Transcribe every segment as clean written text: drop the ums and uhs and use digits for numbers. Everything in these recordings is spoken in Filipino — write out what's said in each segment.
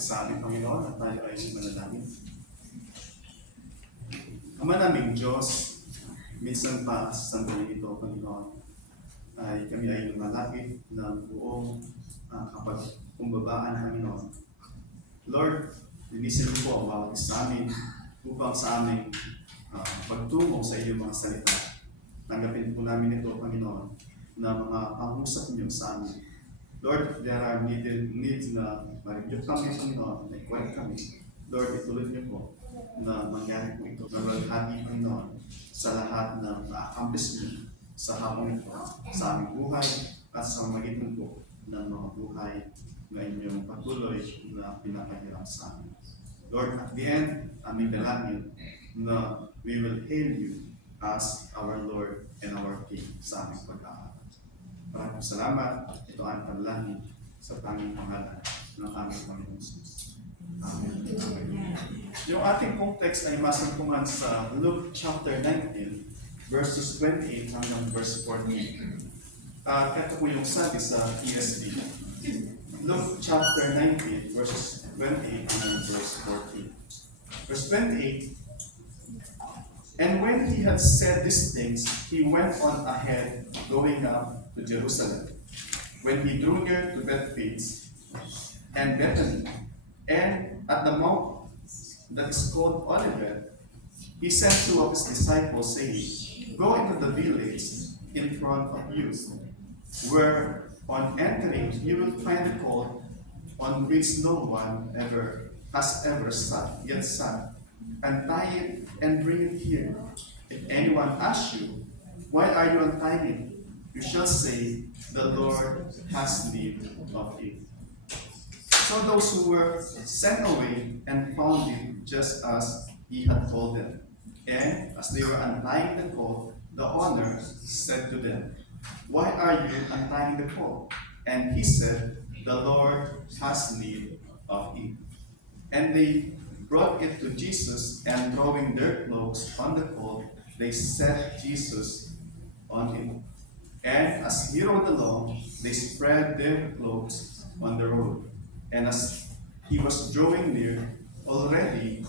Lumapit sa ating Panginoon at tayo ay manalangin. Ama naming Diyos, minsan pa sa sandali ito, Panginoon, ay kami ay lumalapit ng buong kapag-kumbabaan, Panginoon. Lord, linisin po ang bawat isa sa amin upang sa aming pagtungo sa iyong mga salita. Tanggapin po namin ito, Panginoon, na mga pangusap niyo sa amin. Lord, there are needs na ma-review kami, Panginoon, na i-correct kami. Lord, itulad niyo po na mangyari po ito. Nabalhati, Panginoon, sa lahat ng accomplish niyo sa hapon ito, sa aming buhay at sa magitan po ng mga buhay na inyong patuloy na pinapahirap sa amin. Lord, at the end, aming dalangin na we will hail you as our Lord and our King sa aming pag-aaral. Maraming salamat. Ito ang panalangin sa tanging pangalan ng aming Panginoon Jesus. Amen. Amen. Yung ating context ay masangpungan sa Luke chapter 19, verses 28 hanggang verse 14. Ito po yung sabi sa ESV. Luke chapter 19, verses 28 hanggang verse 14. Verse 28, and when he had said these things, he went on ahead, going up to Jerusalem. When he drew near to Bethphage and Bethany, and at the mount that is called Olivet, he sent two of his disciples, saying, go into the village in front of you, where on entering you will find a colt on which no one has ever sat, and tie it and bring it here. If anyone asks you, why are you untying it? You shall say, the Lord has need of it. So those who were sent away and found it just as he had told them. And as they were untying the colt, the owner said to them, why are you untying the colt? And he said, the Lord has need of it. And they brought it to Jesus, and throwing their cloaks on the colt, they set Jesus on it. And as he rode along, they spread their cloaks on the road. And as he was drawing near, already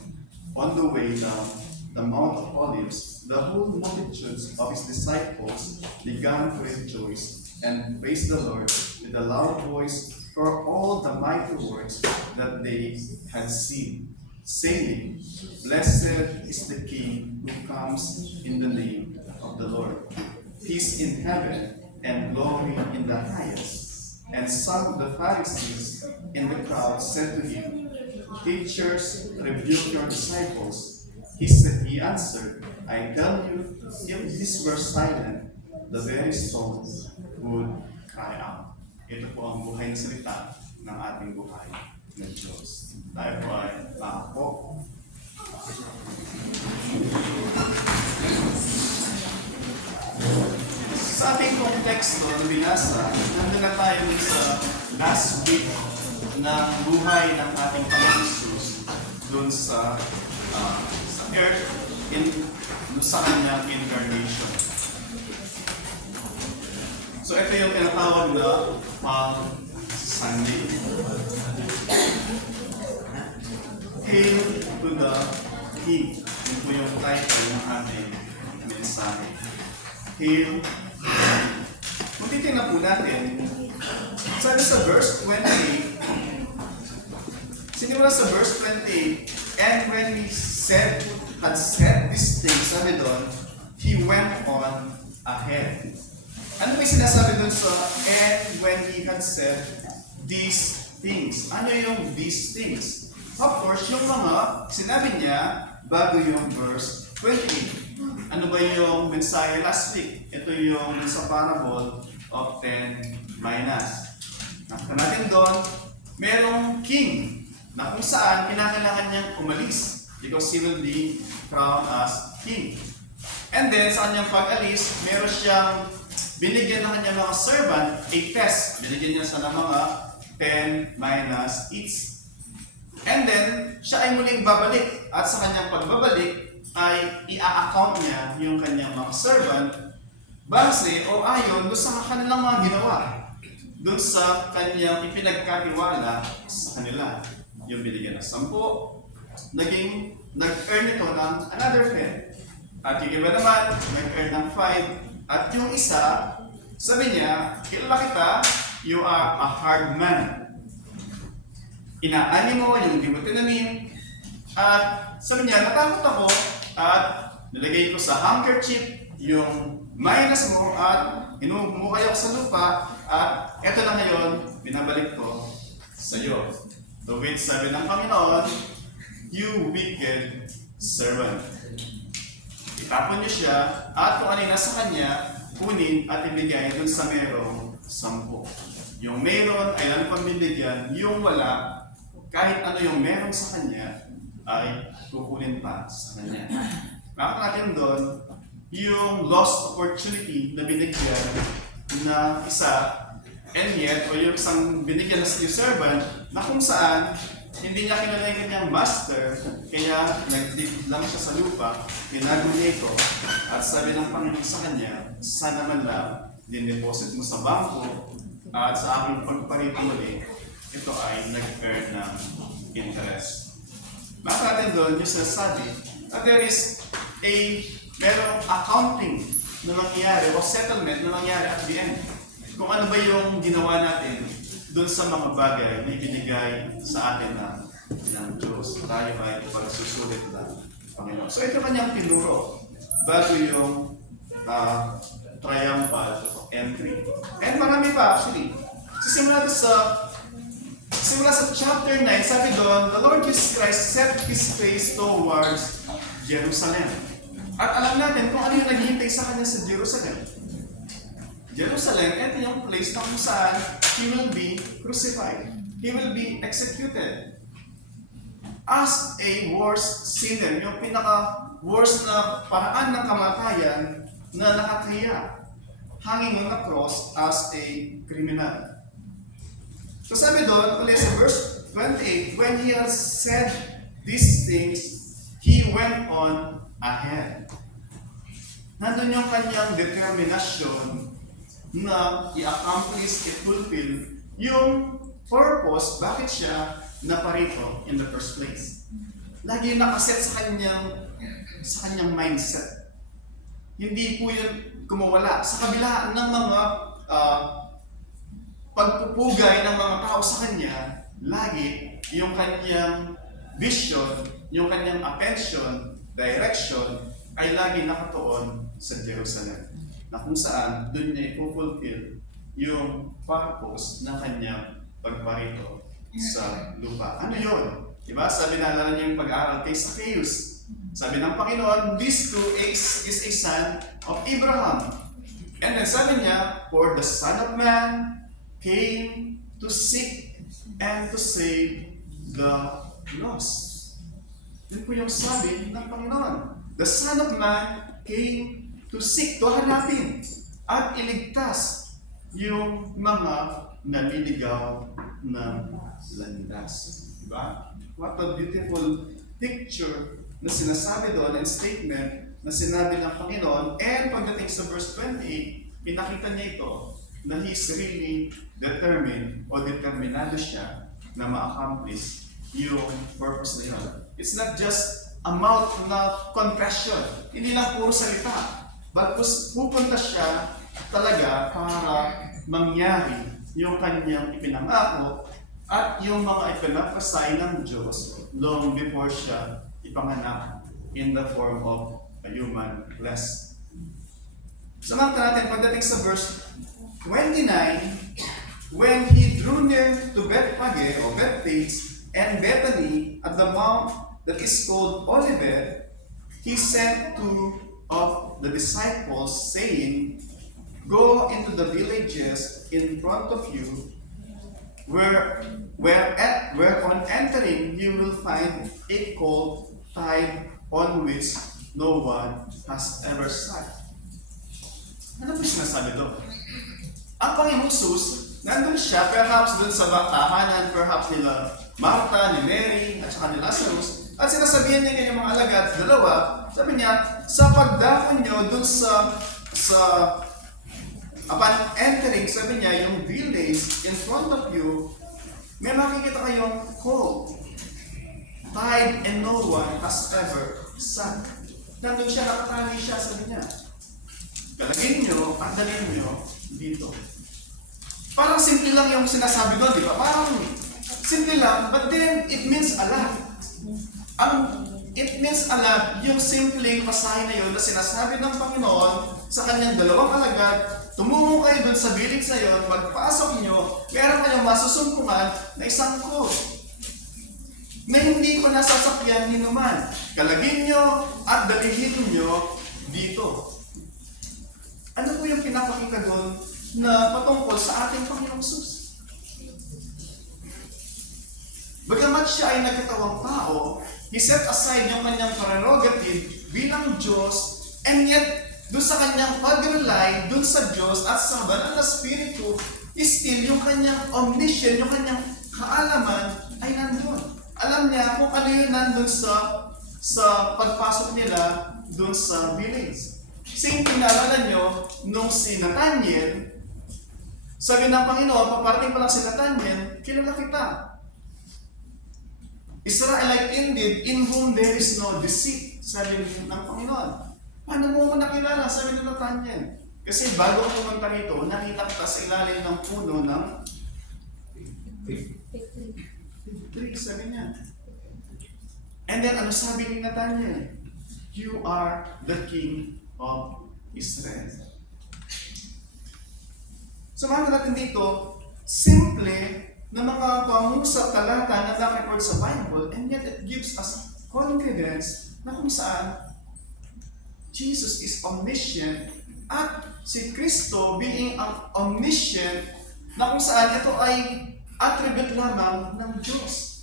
on the way down the Mount of Olives, the whole multitudes of his disciples began to rejoice and praise the Lord with a loud voice for all the mighty works that they had seen, saying, blessed is the King who comes in the name of the Lord. Peace in heaven and glory in the highest. And some of the Pharisees in the crowd said to him, teachers, rebuke your disciples. He answered, I tell you, if these were silent, the very stones would cry out. Ito po ang buhay na salita ng ating buhay ng Diyos. Tayo po ay po. Sa ating konteksto na binasa, nandun na tayo sa last week ng buhay ng ating Panginoon Jesus doon sa earth, sa kanyang incarnation. So ito yung tinatawag na Palm Sunday. Hail to the King. Yun po yung title ng ating mensahe. Hail. Kung titignan po natin, sabi sa verse 28, sinimula sa verse 28, and when he had said these things, sabi doon, he went on ahead. Ano may sinasabi doon sa, and when he had said these things? Ano yung these things? Of course, yung mga sinabi niya bago yung verse 28. Ano ba yung mensahe last week? Ito yung sa parable of 10 minas. Nakita natin doon, merong king na kung saan kinakailangan niyang umalis because he will be crowned as king. And then, sa kanyang pag-alis, meron siyang binigyan ng kanyang mga servant a test. Binigyan niya sa ng mga 10 minas each. And then, siya ay muling babalik. At sa kanyang pagbabalik, ay i-account niya yung kanyang mga servant base o ayon doon sa kanilang mga ginawa. Doon sa kanyang ipinagkatiwala sa kanila. yung binigyan ng 10, nag-earn ito ng another 10. At yung iba naman, nag-earn ng 5. At yung isa, sabi niya, kilala kita, you are a hard man. Inaani mo yung di mo tinanim. At sabi niya, natakot ako at nilagay ko sa handkerchief yung minus mo at inumukay ako sa lupa at eto na ngayon, binabalik ko sa iyo. To which sabi ng Panginoon, you wicked servant. Itapon niyo siya at kung ano yung nasa kanya, kunin at ibigay dun sa merong 10. Yung meron ay ano pang binigyan, yung wala, kahit ano yung meron sa kanya, ay kukunin pa sa kanya. Makakalakin doon, yung lost opportunity na binigyan na isa, and yet, o yung isang binigyan na sa servant, na kung saan, hindi niya kilala yung kanyang master, kaya nag-dig lang siya sa lupa, tinago niya ito, at sabi ng Panginoon sa kanya, sana man lang, din-deposit mo sa bangko, at sa aking pagparito muli, ito ay nag-earn ng interest. Bakit natin doon yung sinasabi na there is merong accounting na nangyayari o settlement na nangyayari at the end. Kung ano ba yung ginawa natin doon sa mga bagay na ibinigay sa atin ng Diyos. Tayo ay pagsusulit ng Panginoon. So ito kanyang tinuro bago yung triumphal entry. And marami pa actually. Simula sa chapter 9, sabi doon, the Lord Jesus Christ set His face towards Jerusalem. At alam natin kung ano yung naghihintay sa kanya sa Jerusalem. Jerusalem, ito yung place na kung saan He will be crucified. He will be executed. As a worst sinner, yung pinaka-worst na paraan ng kamatayan na nakakaya, hanging on the cross as a criminal. So sabi doon, ulit sa verse 28, when He has said these things, He went on ahead. Nandun yung kanyang determinasyon na i-accomplish, i-fulfill yung purpose, bakit siya naparito in the first place. Lagi yung nakaset sa kanyang mindset. Hindi po yun kumawala. Sa kabila ng mga pagpupugay ng mga tao sa kanya, lagi yung kanyang vision, yung kanyang attention, direction, ay lagi nakatuon sa Jerusalem. Na kung saan doon niya ipupulfill yung purpose ng kanyang pagparito sa lupa. Ano yun? Diba? Sabi na niya yung pag-aaral kay Zacchaeus. Sabi ng Panginoon, this too is a son of Abraham. And then sabi niya, for the Son of Man came to seek and to save the lost. Yun po yung sabi ng Panginoon. The Son of Man came to seek, to hanapin, at iligtas yung mga naliligaw ng landas. Diba? What a beautiful picture na sinasabi doon and statement na sinabi ng Panginoon. And pagdating sa verse 28, pinakita niya ito na he's really determined o determinado siya na ma-accomplish yung purpose na yun. It's not just a mouth na confession. Hindi lang puro salita. But pupunta siya talaga para mangyari yung kanyang ipinangako at yung mga ipinapasay ng Diyos long before siya ipanganak in the form of a human flesh. Samantala natin pagdating sa verse 29, when He drew near to Bethphage or Bethphage and Bethany at the mount that is called Olivet, He sent two of the disciples, saying, go into the villages in front of you, where on entering you will find a colt tied on which no one has ever sat. Ano po sinasabi doon? Ang Panginoong Jesus, nandun siya, perhaps dun sa tahanan, perhaps nila Martha, ni Mary, at saka ni Lazarus, at sinasabihan niya kanyang mga alagad, dalawa, sabi niya, sa pagdakon niyo dun upon entering, sabi niya, yung village in front of you, may makikita kayong colt. tied and no one has ever sat. Nandun siya, nakatali siya, sabi niya. Galagin nyo at dalhin nyo dito. Parang simple lang yung sinasabi doon, di ba? Parang simple lang, but then it means a lot. It means a lot yung simpleng pasahe na yun na sinasabi ng Panginoon sa kanyang dalawang alagad. Tumungo kayo doon sa bilig sa yun, pagpasok nyo, meron kayong masusumpungan na isang code na hindi ko nasasakyan ni naman. Kalagin nyo at dalihin nyo dito. Ano po yung pinapakita doon na patungkol sa ating Panginoong Sus? Bagamat siya ay nagkatawang tao, He set aside yung kanyang prerogative bilang Diyos, and yet, doon sa kanyang pag-rely, doon sa Diyos at sa banal na Espiritu, still yung kanyang omniscient, yung kanyang kaalaman ay nandun. Alam niya kung ano yun nandun sa pagpasok nila doon sa village. Same thing, naalala nyo, nung si Nathaniel, sabi ng Panginoon, paparating pa lang si Nathaniel, kilala kita. Israelite indeed, in whom there is no deceit, sabi ng Panginoon. Paano mo nakilala? Sabi ng Nathaniel. Kasi bago ako pumunta rito, nakita kita sa ilalim ng puno ng tree, sabi niya. And then, ano sabi ni Nathaniel? You are the King of Israel. So, mga natin dito, simple na mga pangusap talata na naka-record sa Bible, and yet it gives us confidence na kung saan Jesus is omniscient at si Kristo being ang omniscient na kung saan ito ay attribute lamang ng Diyos.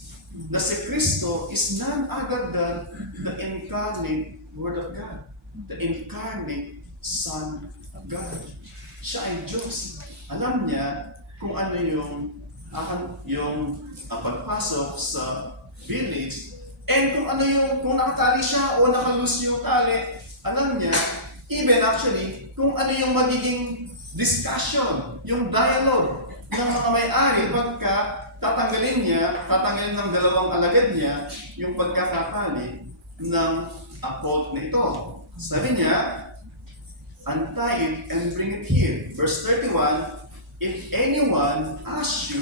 Na si Kristo is none other than the incarnate Word of God. The incarnate Son of God. Siya ay Diyos. Alam niya kung ano yung pagpasok sa village, and kung nakatali siya o nakalus yung tali, alam niya, even actually, kung ano yung magiging discussion, yung dialogue ng mga may-ari pagka tatanggalin ng dalawang alagad niya yung pagkakatali ng colt na ito. Sabi niya, untie it and bring it here. Verse 31, if anyone asks you,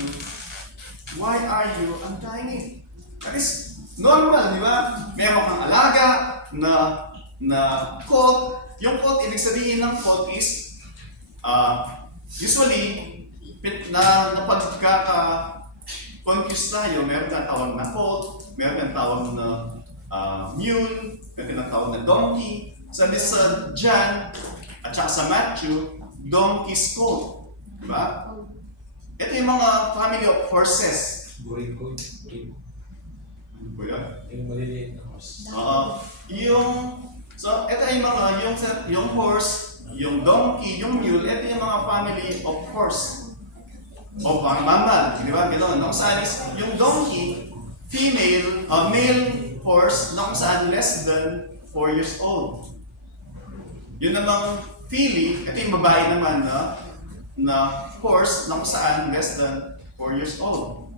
why are you untying it? That is normal, di ba? Meron kang alaga na colt. Yung colt, ibig sabihin ng colt is usually na pagkaka-confuse tayo, meron kang tawag na colt, meron kang tawag na mule, meron kang tawag na donkey. Sabi sa John at saka sa Matthew, donkey's colt. Diba? Ito yung mga family of horses. Buriko. Ano ba yan? Yung maliliit na horse. So, ito ay mga, yung horse, yung donkey, yung mule, ito yung mga family of horse. O mammal, di ba? Ganoon. Kung saan is, yung donkey, male horse, na kung saan less than 4 years old. Yun namang filly, ito yung babae naman na horse, na kung saan less than 4 years old.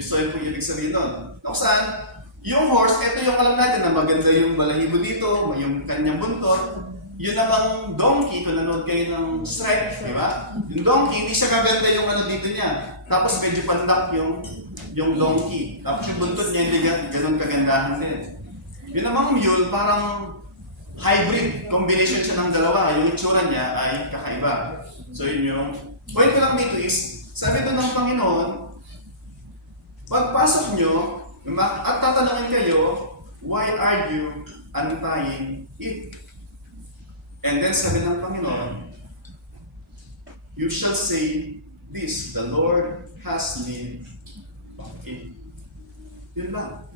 So yun po yung ibig sabihin nun. Na kung saan, yung horse, ito yung alam natin na maganda yung balahibo dito, yung kanyang buntot. Yun namang donkey, kung nanood kayo ng Shrek, di ba? Yung donkey, hindi siya kaganda yung dito niya. Tapos medyo pandak yung donkey. Tapos yung buntot niya, hindi ganun kagandahan din. Yun namang mule, parang hybrid. Combination siya ng dalawa. Yung itsura niya ay kakaiba. So yun yung point ko lang dito is, sabi doon ng Panginoon, pagpasok nyo, at tatanungin kayo, why are you untying it? And then sabi ng Panginoon, you shall say this, the Lord has need of it. Yun ba?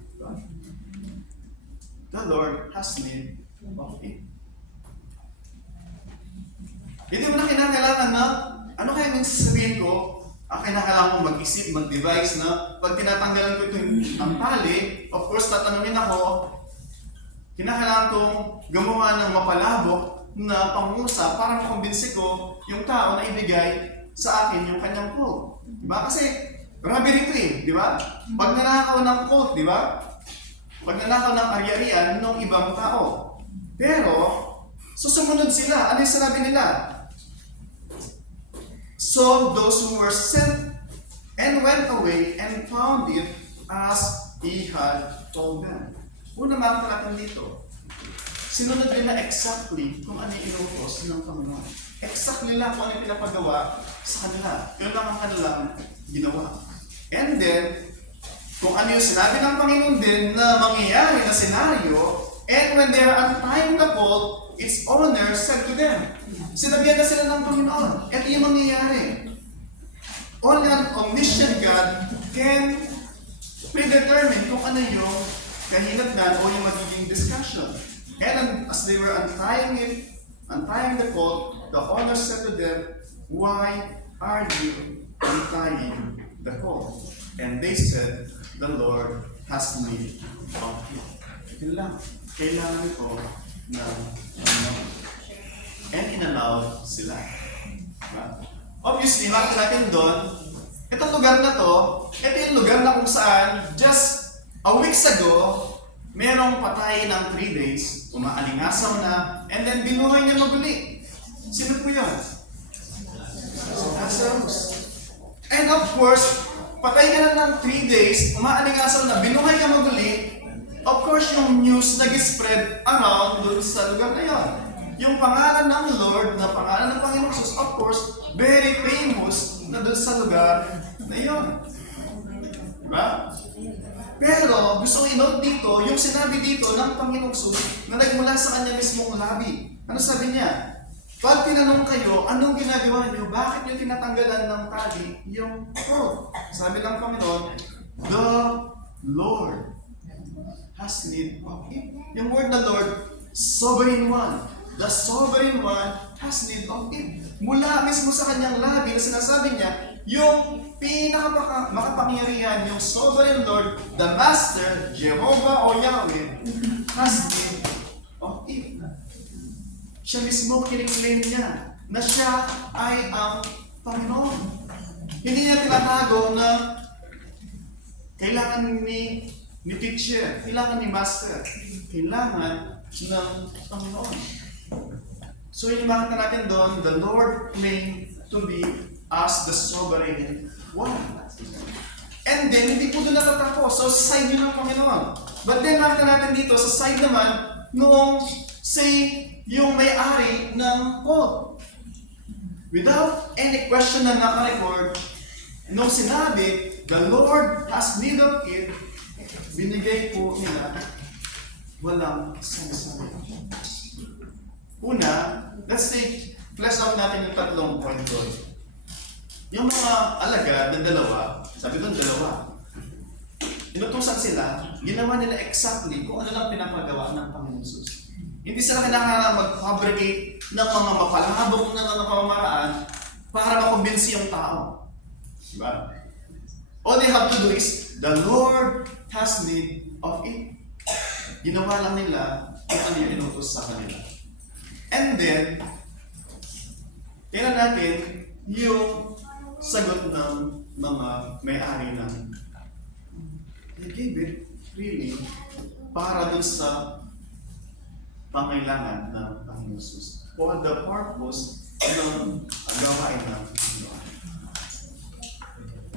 The Lord has need of it. Hindi mo na kinakailangan na, ano kaya yung sasabihin ko, kinakailangan kong mag-isip, mag-devise na, pag tinatanggalan ko ito ang tali, of course, tatanungin ako, kinakailangan kong gumawa ng mapalabok na pangusap para makumbinsi ko yung tao na ibigay sa akin yung kanyang quote. Diba? Kasi, grabe rito di ba? Pag nanakaw ng quote, di ba? pagnanakaw ng ari-arian ng ibang tao. Pero, sumunod sila. Ano yung sinabi nila? So those who were sent and went away and found it as he had told them. Una makita natin dito. Sinunod nila exactly kung ano yung inutos ng Panginoon. Exactly lang kung ano yung pinapagawa sa kanila. Yun lang ang kanilang ginawa. And then, kung ano yung sinabi ng Panginoon din na mangyayari na senaryo, and when they are untying the colt, its owner said to them, sinabihan na sila ng Panginoon, ito yung mangyayari. Only an omniscient God can predetermine kung ano yung kahinatnan o yung magiging discussion. And as they were untying the colt, the owner said to them, why are you untying the colt? And they said, the Lord has need of you. Yun lang. Kailangan ko ng Panginoon. And inallowed sila. Obviously, makita natin doon, itong lugar na to, ito yung lugar na kung saan just a weeks ago, merong patay ng 3 days, umaalingasaw na, and then binuhay niya maguli. Sino po yun? Lazarus. And of course, patay ka na ng 3 days, umaalingasaw na, binuhay ka maguli, of course, yung news nag-spread around doon sa lugar na yun. Yung pangalan ng Lord, na pangalan ng Panginoong Jesus, of course, very famous na doon sa lugar na yun. Diba? Pero, gusto ko i-note dito, yung sinabi dito ng Panginoong Jesus na nagmula sa kanya mismong labi. Ano sabi niya? Pag tinanong kayo, anong ginagawa niyo? Bakit niyo tinatanggalan ng tali yung colt? Sabi ng Panginoon, the Lord has need of it. Yung word na Lord, sovereign one. The sovereign one has need of it. Mula mismo sa kanyang labi na sinasabi niya, yung pinaka-makapangyarihan, yung sovereign Lord, the Master, Jehovah o Yahweh, has need of it. Siya mismo kiniklaim niya na siya ay ang Panginoon. Hindi niya tinatago na kailangan ni teacher, kailangan ni master, kailangan ng Panginoon. So yung makita natin doon, the Lord claimed to be as the sovereign one. And then, hindi po doon natatapos. So, side yun ng Panginoon. But then, makita natin dito, sa side naman, noong, say, yung may-ari ng colt. Without any question na naka-record, nung sinabi, the Lord has need of it, binigay po nila, walang sabi-sabi. Una, let's take, flesh out natin yung tatlong point doon. Yung mga alagad na dalawa, sabi doon dalawa, inutusan sila, ginawa nila exactly kung ano lang pinapagawa ng Panginoon Jesus. Hindi sila kailangan mag-fabricate ng mga mapalabok na mga pamamaraan para makumbinsi yung tao. Diba? All they have to do is, the Lord has need of it. Ginawa lang nila kung ano yung inutos sa kanila. And then, tingnan natin yung sagot ng mga may-ari ng they gave it really para dun sa pangailangan ng Panginoon Jesus. For the purpose ng gawain ng Panginoon.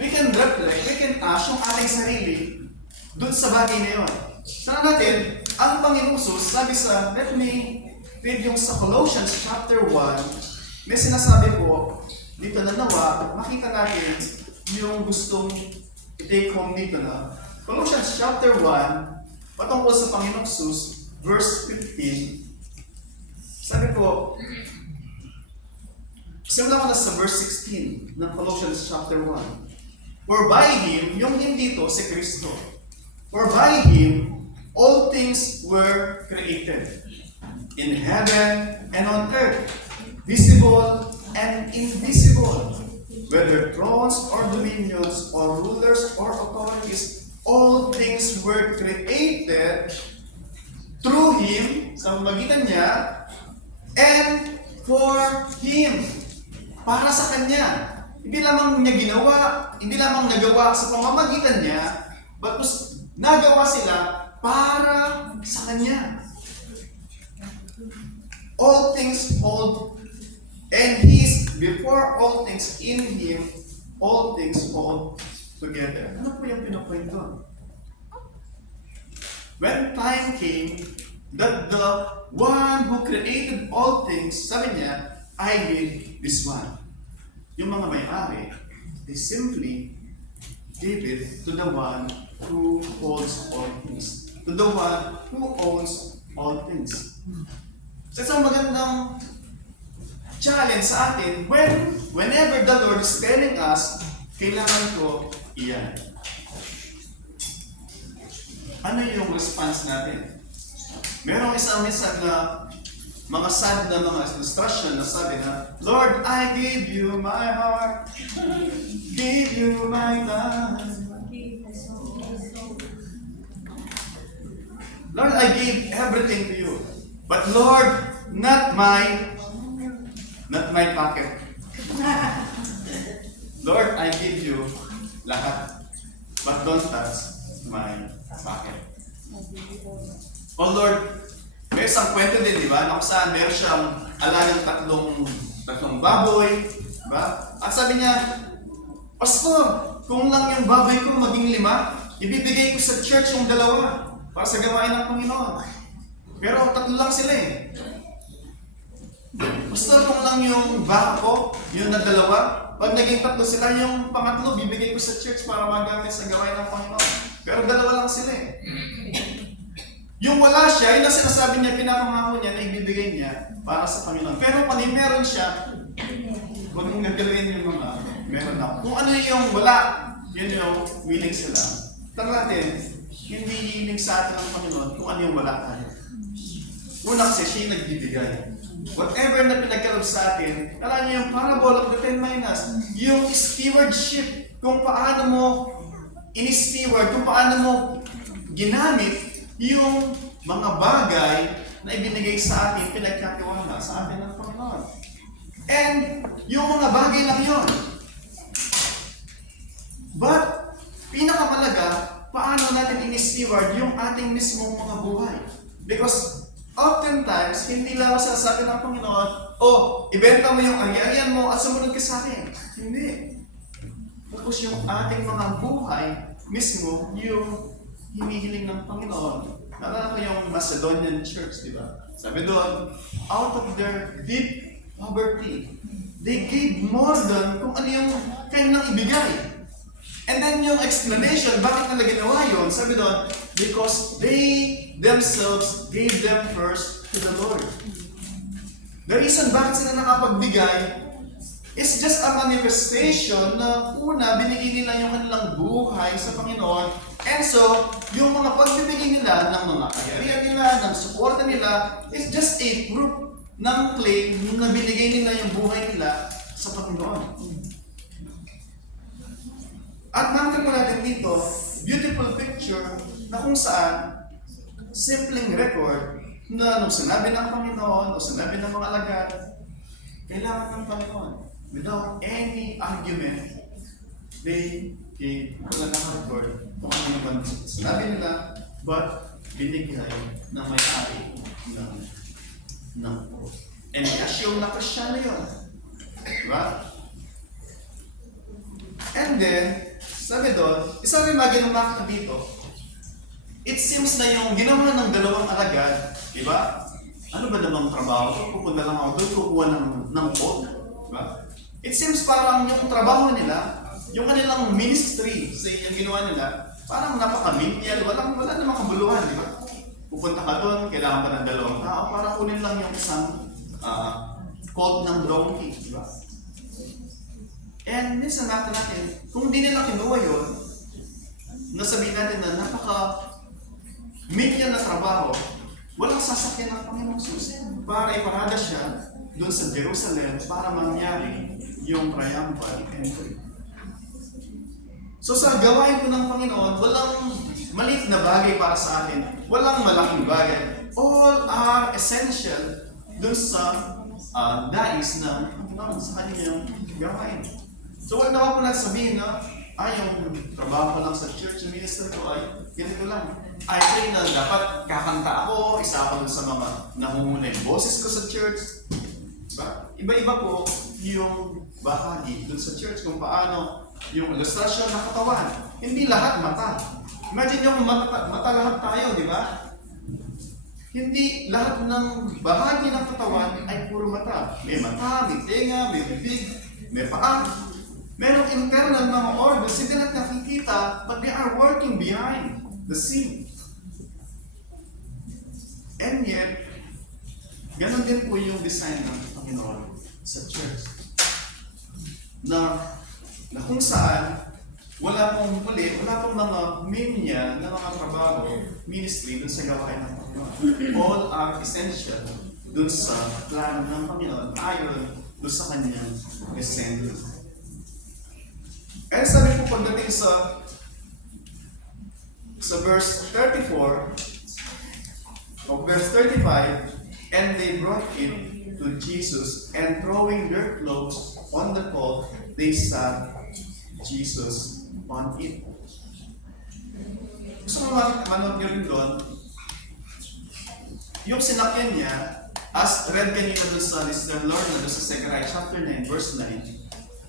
We can reflect, we can ask yung ating sarili dun sa bagay na yun. Sana natin, ang Panginoon Jesus, sabi sa, let me read yung sa Colossians chapter 1, may sinasabi po, dito na nawa, makita natin yung gustong i-take home dito na. Colossians chapter 1, patungkol sa Panginoong Jesus, verse 15, sabi po, simula ko na sa verse 16 ng Colossians chapter 1. For by Him, yung hindi to, si Kristo. For by Him, all things were created. In heaven and on earth, visible and invisible, whether thrones or dominions or rulers or authorities, all things were created through Him, sa magitan niya, and for Him, para sa Kanya. Hindi lamang niya ginawa, hindi lamang nagawa sa pamamagitan niya, but nagawa sila para sa Kanya. All things hold, and He's before all things, in Him, all things hold together. Ano po yung pinapoint doon? When time came, that the one who created all things, sabi niya, I need this one. Yung mga may-ari, they simply gave it to the one who holds all things. To the one who owns all things. So isang magandang challenge sa atin, whenever the Lord is telling us, kailangan ko iyan. Ano yung response natin? Merong isang minsan na mga sad na mga instruction na sabi na, Lord, I give you my heart, give you my life. Lord, I give everything to you. But Lord, not my pocket. Lord, I give you lahat. But don't touch my pocket. Oh Lord, may isang kwento din, di ba? Na kung saan meron siyang alagang tatlong baboy, di ba? At sabi niya, Pastor, kung lang yung baboy ko maging 5, ibibigay ko sa church yung 2 para sa gawain ng Panginoon. Pero 3 lang sila eh. Pastor, kung lang yung baka ko, yung na 2, pag naging 3 sila, yung pangatlo, bibigay ko sa church para magamit sa gawain ng Panginoon. Pero 2 lang sila eh. Yung wala siya, yun ang sinasabi niya, pinapangako niya na ibibigay niya para sa Panginoon. Pero kung meron siya, huwag mong gagalawin yung mga meron na. Kung ano yung wala, yun yung willing sila. Tara natin, hindi hiling sa atin ng Panginoon kung ano yung wala tayo. Una kasi siya yung nagbibigay. Whatever na pinagkalab sa atin, alam niyo yung parable of the 10 minas, yung stewardship, kung paano mo in-steward, kung paano mo ginamit yung mga bagay na ibinigay sa atin, pinagkatiwala sa atin ng Panginoon. And yung mga bagay lang yon. But, pinakamalaga, paano natin in-steward yung ating mismong mga buhay. Because, oftentimes, hindi lang sasabi ng Panginoon, ibenta mo yung ari-arian mo at sumunod ka sa akin. Hindi. Tapos yung ating mga buhay, mismo, yung hinihiling ng Panginoon. Nalala ko yung Macedonian church, di ba? Sabi doon, out of their deep poverty, they gave more than kung ano yung kanilang ibigay. And then yung explanation, bakit nila ginawa yun? Sabi doon, because they themselves gave them first to the Lord. The reason bakit sila nakapagbigay is just a manifestation na una, binigay nila yung kanilang buhay sa Panginoon. And so, yung mga pagbibigay nila ng mga kayarihan nila, ng suporta nila, is just a proof ng claim na binigay nila yung buhay nila sa Panginoon. At nakita po natin dito, beautiful picture na kung saan simpleng record na nung sinabi ng Panginoon o sinabi ng mga alagad, kailangan ng Panginoon. Without any argument, they gave wala na record kung ano naman sinabi nila, but binigay ng may-ari ng and assume na Kristyano yun. Diba? And then, sabi doon, isang imagine ng makita dito, it seems na yung ginawa ng 2 alagad, diba? Ano ba namang trabaho? Pupunta lang ako doon, kukuha ng boat. Diba? It seems parang yung trabaho nila, yung kanilang ministry sa yung ginawa nila, parang napaka-minimal, wala namang kabuluhan, di ba? Pupunta ka doon, kailangan pa ng 2 tao para kunin lang yung isang colt ng donkey, di ba? And minsan natin, kung di nila kinuha yun, nasabihin natin na napaka-minimal na trabaho, walang sasakyan ng Panginoong Jesus para iparada siya doon sa Jerusalem para mangyari yung triumphal entry. So sa gawain po ng Panginoon, walang maliit na bagay para sa atin. Walang malaking bagay. All are essential doon sa dais ng Panginoon sa kanyang gawain. So huwag naman po natin sabihin na yung trabaho ko lang sa church, yung minister ko ay ganito lang. I pray na dapat kakanta ako, isa ako dun sa mga nangunguna yung boses ko sa church. Diba? Iba-iba po yung bahagi dun sa church kung paano yung ilustrasyon ng katawan. Hindi lahat mata. Imagine yung mata lahat tayo, di ba? Hindi lahat ng bahagi ng katawan ay puro mata. May mata, may tenga, may bibig, may paa. Merong internal mga organs, hindi natin nakikita, but they are working behind the scene. And yet, ganun din po yung design ng Panginoon sa church. Na kung saan, wala pong mga minya na mga trabaho, ministry dun sa gawain ng Panginoon. All are essential dun sa plano ng Panginoon ayon dun sa kanyang design. And sabi po pagdating sa verse 34 o verse 35, and they brought it to Jesus, and throwing their clothes on the pole, they sat Jesus on it. Gusto mo manood nyo rin doon, yung sinakyan niya, as read kanina doon sa Mr. Lord na doon sa Zechariah chapter 9, verse 9,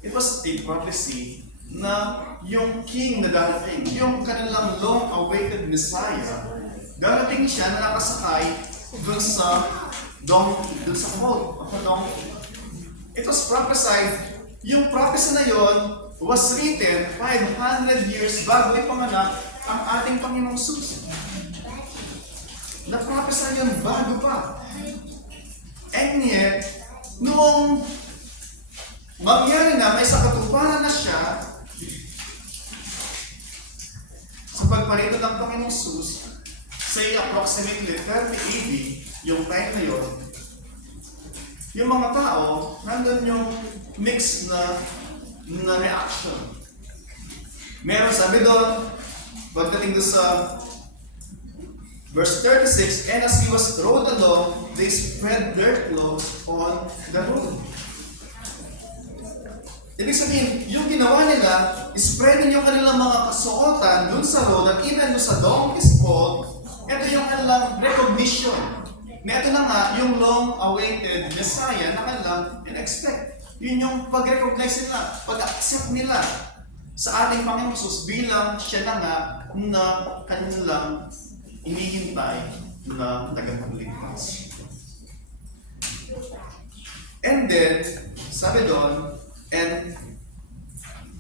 it was a prophecy na yung king na darating, yung kanilang long-awaited Messiah, darating siya na nakasakay dun sa colt, o donkey. It was prophesied, yung prophecy na yon was written 500 years bago ipanganak ang ating Panginoong Jesus. Na-prophesy yun bago pa. And yet, noong mangyari na, may sakatuparan na siya, sa pagparito ng Panginoong Jesus, say approximately 30 AD, yung time na yun, yung mga tao, nandun yung mix na reaction. Meron sabi doon, pagdating doon sa verse 36, and as he was rode along, they spread their clothes on the road. Ibig sabihin, yung ginawa nila, spreadin yung kanilang mga kasuotan dun sa road at even dun sa donkey's colt, ito yung kanilang recognition. Na ito na nga, yung long-awaited Messiah na kanilang in-expect. Yun yung pag-recognize nila, pag-accept nila sa ating Panginoong Jesus bilang siya na nga na kanilang inihintay na tagapagligtas. And then, sabi doon, and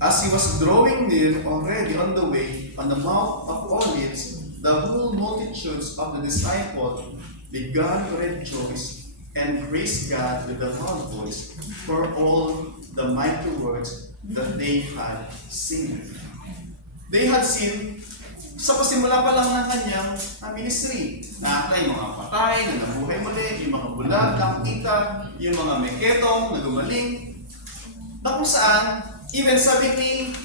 as he was drawing near already on the way, on the Mount of Olives, the whole multitudes of the disciples began to rejoice and praise God with a loud voice for all the mighty works that they had seen. They had seen, sa pasimula pa lang ng kanyang ministry, nakakita yung mga patay na nabuhay muli, yung mga bulag nakakita, yung mga meketong na gumaling, na kung saan, even sabi ni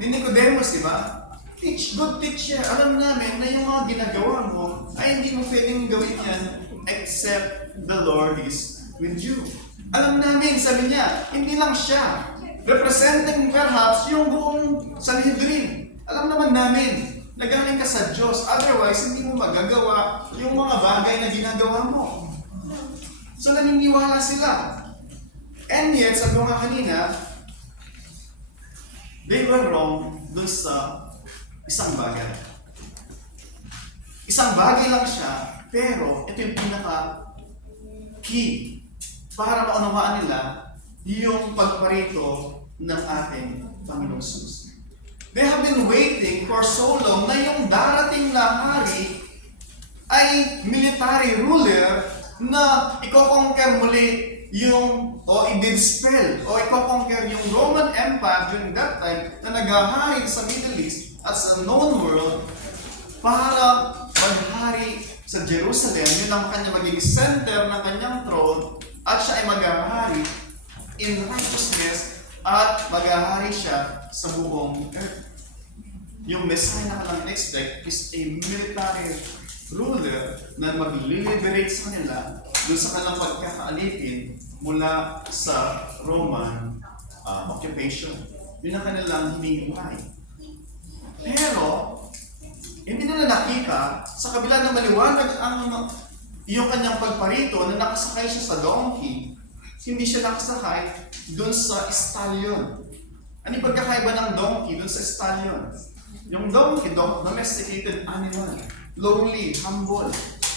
Nicodemus, di ba? Good teacher, alam namin na yung mga ginagawa mo ay hindi mo pwedeng gawin yan except the Lord is with you. Alam namin, sabi niya, hindi lang siya. Representing perhaps yung buong Sanhedrin. Alam naman namin, na galing ka sa Diyos. Otherwise, hindi mo magagawa yung mga bagay na ginagawa mo. So, naniniwala sila. And yet, sabi ko nga kanina, they were wrong dun sa isang bagay. Isang bagay lang siya, pero ito yung pinaka-key para maunawaan nila yung pagparito ng ating Panginoong Jesus. They have been waiting for so long na yung darating na hari ay military ruler na iko-conquer muli yung, o i-dispel, o i-conquer yung Roman Empire during that time na naghahari sa Middle East at sa known world para maghari sa Jerusalem. Yun ang kanya magiging center ng kanyang throne at siya ay maghahari in righteousness at maghahari siya sa buong earth. Yung Messiah na kanilang expect is a military ruler na mag-liberate sa kanila doon sa kanilang pagkakaalipin mula sa Roman occupation. Yun ang kanilang hinihimuay. Pero, hindi nila nakita, sa kabila ng maliwanag yung kanyang pagparito na nakasakay siya sa donkey, hindi siya nakasakay dun sa stallion. Ano yung pagkakaiba ng donkey dun sa stallion? Yung donkey, domesticated animal, lowly, humble.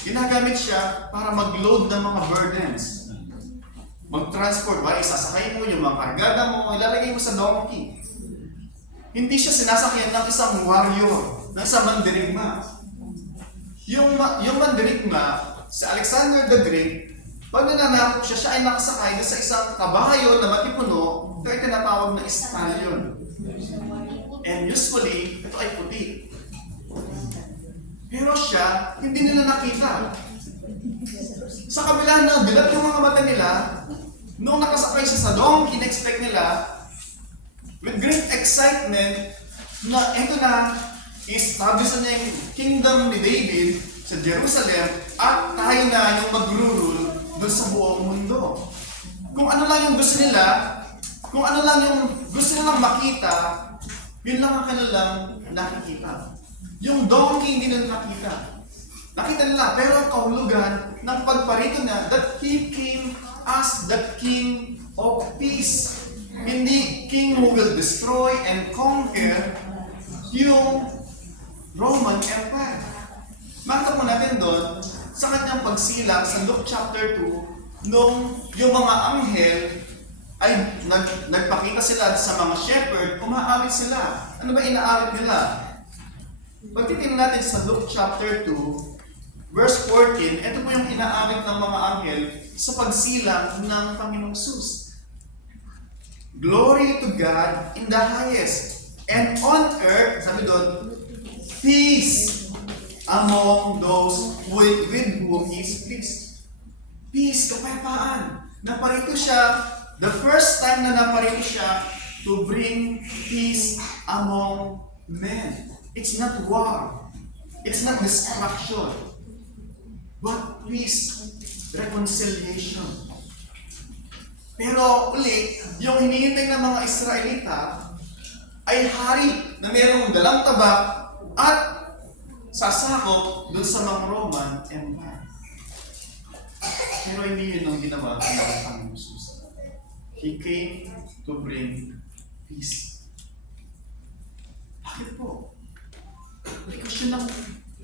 Ginagamit siya para mag-load ng mga burdens. Mag-transport, isasakay mo yung mga kargada mo, ilalagay mo sa donkey. Hindi siya sinasakyan ng isang warrior, ng isang mandirigma. Yung mandirigma, si Alexander the Great, pag nananakop siya, siya ay nakasakay na sa isang kabayo na matipuno, ito ay tinatawag na stallion. And usually, ito ay puti. Pero siya, hindi nila nakita. Sa kabila na dilat yung mga mata nila, nung nakasakay siya sa donkey, na-expect nila, with great excitement, na ito na, establish na niya yung kingdom ni David sa Jerusalem, at tayo na yung mag-rule doon sa buong mundo. Kung ano lang yung gusto nila, kung ano lang yung gusto nilang makita, yun lang ang kanilang nakikita. Yung donkey hindi nila nakita. Nakita nila, pero ang kahulugan ng pagparito na that He came as the King of Peace. Hindi King who will destroy and conquer yung Roman Empire. Makita po natin doon, sa kanyang pagsilang sa Luke chapter 2, nung yung mga anghel ay nagpakita sila sa mga shepherd, umaawit sila. Ano ba inaawit nila? Pagtitingnan natin sa Luke chapter 2, verse 14, ito po yung inaawit ng mga anghel sa pagsilang ng Panginoong Jesus. Glory to God in the highest, and on earth, sabi doon, peace among those with whom He is pleased. Peace, kapayapaan. Naparito siya, the first time na naparito siya to bring peace among men. It's not war. It's not destruction. But peace, reconciliation. Pero uli, yung hinihintay ng mga Israelita ay hari na mayroong dalang tabak at sasakop dun sa mga Roman Empire. Pero hindi yun ang ginawa ng Panginoon Jesus. He came to bring peace. Bakit po? Because yun ang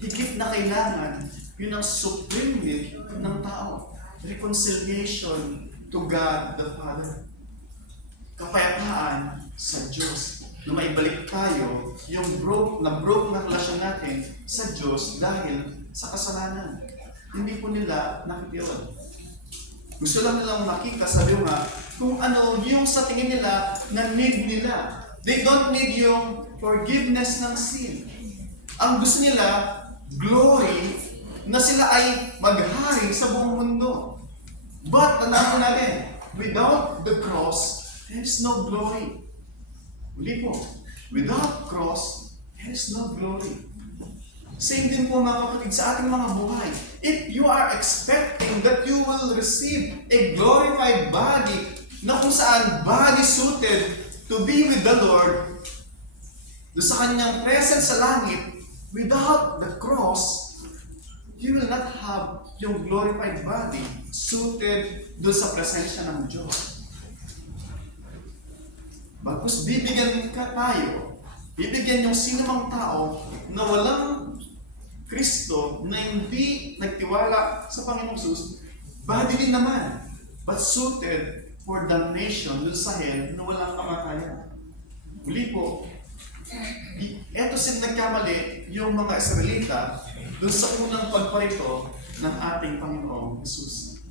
higit na kailangan, yun ang supreme need ng tao. Reconciliation to God the Father. Kapayapaan sa Diyos. Na maibalik tayo yung broke na relasyon natin sa Diyos dahil sa kasalanan. Hindi po nila nakikita. Gusto lang nilang makita, sabi nga, kung ano yung sa tingin nila na need nila. They don't need yung forgiveness ng sin. Ang gusto nila, glory, na sila ay maghari sa buong mundo. But, tandaan po natin, without the cross, there is no glory. Uli po, without cross, there is no glory. Same din po mga kapatid sa ating mga buhay. If you are expecting that you will receive a glorified body na kung saan body suited to be with the Lord, doon sa kanyang presence sa langit, without the cross, you will not have yung glorified body suited doon sa presensya ng Diyos. Bagkus bibigyan ka tayo, bibigyan yung sino mang tao na walang Kristo, na hindi nagtiwala sa Panginoong Jesus, body din naman, but suited for damnation dun sa hell na walang kamatayan. Muli po, eto sin nagkamali yung mga Israelita dun sa unang pagparito ng ating Panginoong Jesus.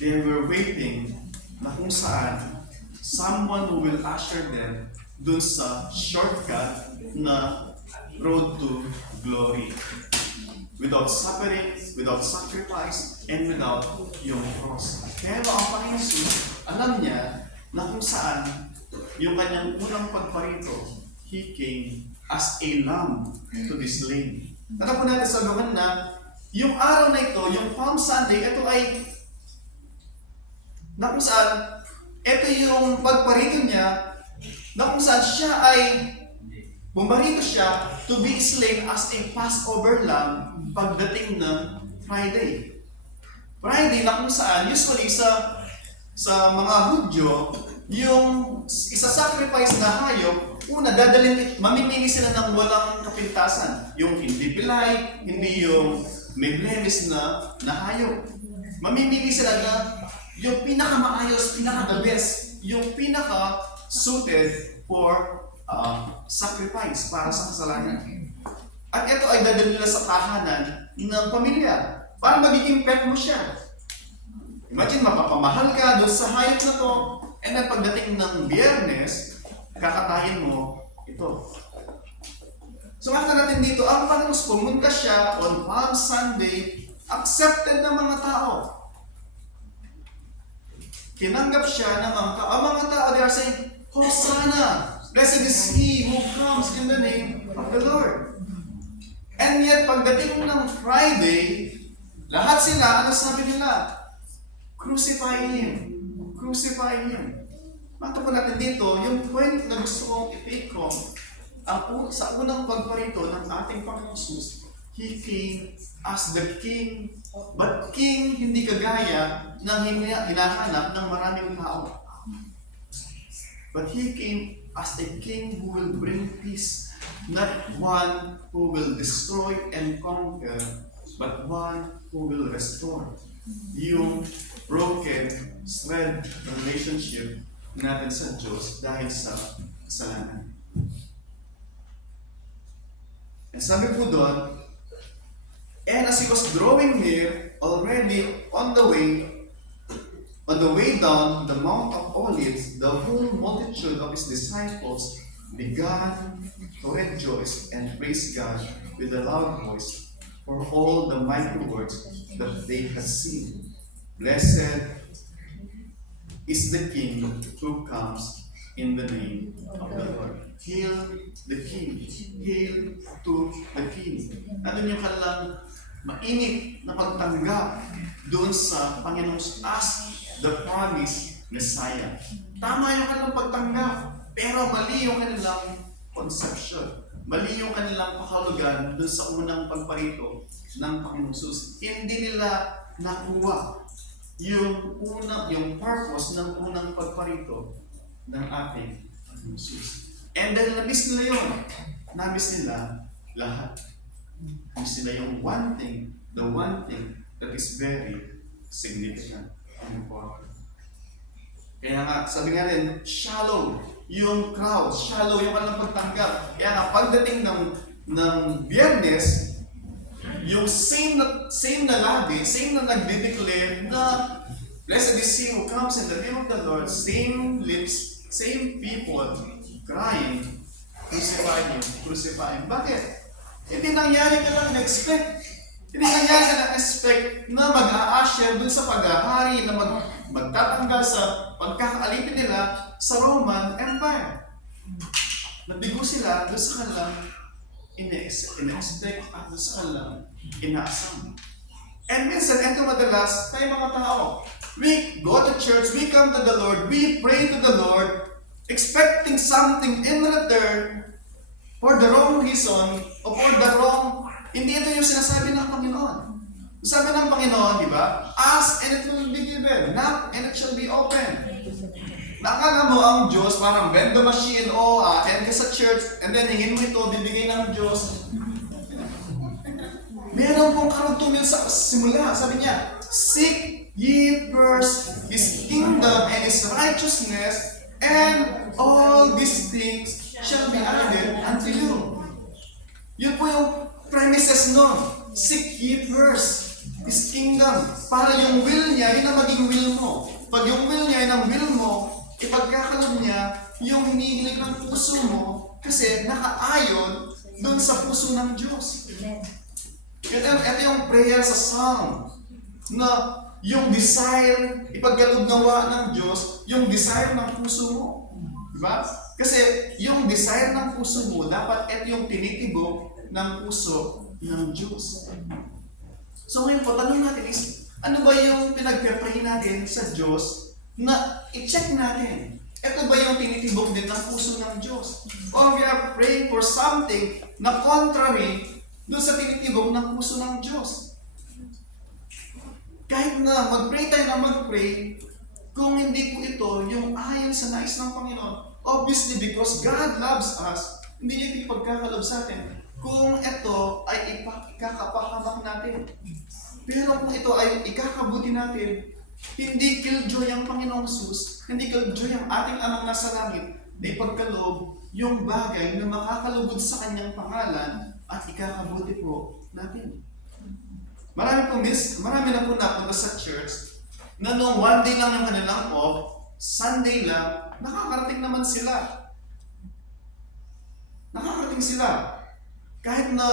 They were waiting na kung saan someone who will usher them dun sa shortcut na road to glory. Without suffering, without sacrifice, and without yung cross. Pero ang Panginoon Jesus, alam niya na kung saan yung kanyang unang pagparito, He came as a lamb to be slain. Tata po natin sa lugan na yung araw na ito, yung Palm Sunday, ito ay na kung saan ito yung pagparito niya na kung saan siya ay bumarito siya to be slain as a Passover lamb pagdating ng Friday. Friday na kung saan usually sa mga Hudyo, yung isa-sacrifice na hayop, una, mamimili sila ng walang kapintasan. Yung hindi pilay, hindi yung may blemis na hayop. Mamimili sila na yung pinaka-maayos, pinaka-the best, yung pinaka-suited for sacrifice para sa kasalanan. At ito ay dadalhin nila sa tahanan ng pamilya para magiging pet mo siya. Imagine, mapapamahal ka doon sa hayop na to, and then pagdating ng Biyernes, kakatayin mo ito. So makita natin dito, ang Panginoon pumunta siya on Palm Sunday, accepted ng mga tao. Kinanggap siya ng mga tao. Ang mga tao, they are saying, Hosanna! Blessed is He who comes in the name of the Lord. And yet, pagdating ng Friday, lahat sila, ano sabi nila? Crucify Him. Crucify Him. Makita po natin dito, yung point na gusto kong i-take home, sa unang pagparito ng ating Panginoon Jesus, He came as the King, but King hindi kagaya ng hinahanap ng maraming tao. But He came as a King who will bring peace, not one who will destroy and conquer, but one who will restore yung broken, strained relationship natin sa Diyos dahil sa kasalanan. And sabi po doon, and as He was drawing near, already on the way down the Mount of Olives, the whole multitude of His disciples began to rejoice and praise God with a loud voice for all the mighty works that they had seen. Blessed is the King who comes in the name of the Lord. Hail the King. Hail to the King. Ano yung kanilang mainit na pagtanggap doon sa Panginoon as the promised Messiah. Tama yung kanilang pagtanggap, pero mali yung kanilang conception. Mali yung kanilang pakahulugan doon sa unang pagparito ng Panginoon Jesus. Hindi nila nakuha yung purpose ng unang pagparito ng ating Panginoon Jesus. And dahil na-miss nila yun, na-miss nila lahat. Na-miss nila yung the one thing that is very significant and important. Kaya nga, sabi nga rin, shallow yung crowd, shallow yung kanilang pagtanggap. Kaya nga, pagdating ng Biyernes, yung same na labi, same na nagde-declare na blessed is He who comes in the name of the Lord, same lips, same people crying, crucify Him, crucify Him. Bakit? Hindi nangyari ka lang na-expect. Hindi nangyari ka na-expect na mag-a-usher dun sa paghahari, na magtatanggal sa pagkakaalipin nila sa Roman Empire. Nabigo sila dun sa kanilang ina-expect at dun sa kanilang inaasam. And minsan, ito madalas, tayo mga tao, we go to church, we come to the Lord, we pray to the Lord, expecting something in return for the wrong reason o for the wrong, hindi ito yung sinasabi ng Panginoon. Sabi ng Panginoon, di ba? Ask and it will be given. Knock and it shall be open. Nakala mo ang Diyos, parang vending machine, attend ka sa church, and then hingin mo ito, bibigay ng Diyos. Meron pong karugtungin sa simula. Sabi niya, seek ye first His kingdom and His righteousness, and all these things shall be added unto you. Yun po yung premises nun. Seek ye first His kingdom. Para yung will niya, yun ang maging will mo. Pag yung will niya, yun ang will mo, ipagkakalog niya yung hinihilig ng puso mo kasi nakaayon dun sa puso ng Diyos. Ito yung prayer sa Psalm na yung desire, ipagkalog nawa ng Diyos, yung desire ng puso mo. Diba? Kasi yung desire ng puso mo, dapat ito yung tinitibok ng puso ng Diyos. So ngayon po, tanong natin is, ano ba yung pinagpe-pray natin sa Diyos na i-check natin. Ito ba yung tinitibok din ng puso ng Diyos? Or we are praying for something na contrary doon sa tinitibok ng puso ng Diyos? Kahit na mag-pray tayo na mag-pray, kung hindi po ito yung ayon sa nais ng Panginoon, obviously because God loves us, hindi niya ipagkakalob sa atin kung ito ay ikakapahamak natin. Pero kung ito ay ikakabuti natin, hindi killjoy ang Panginoong Jesus, hindi killjoy ang ating Amang nasa langit na ipagkaloob yung bagay na makakalugod sa kanyang pangalan at ikakabuti po natin. Marami na po napunta sa church na noong one day lang yung kanilang off, Sunday lang, nakakarating naman sila. Nakakarating sila. Kahit na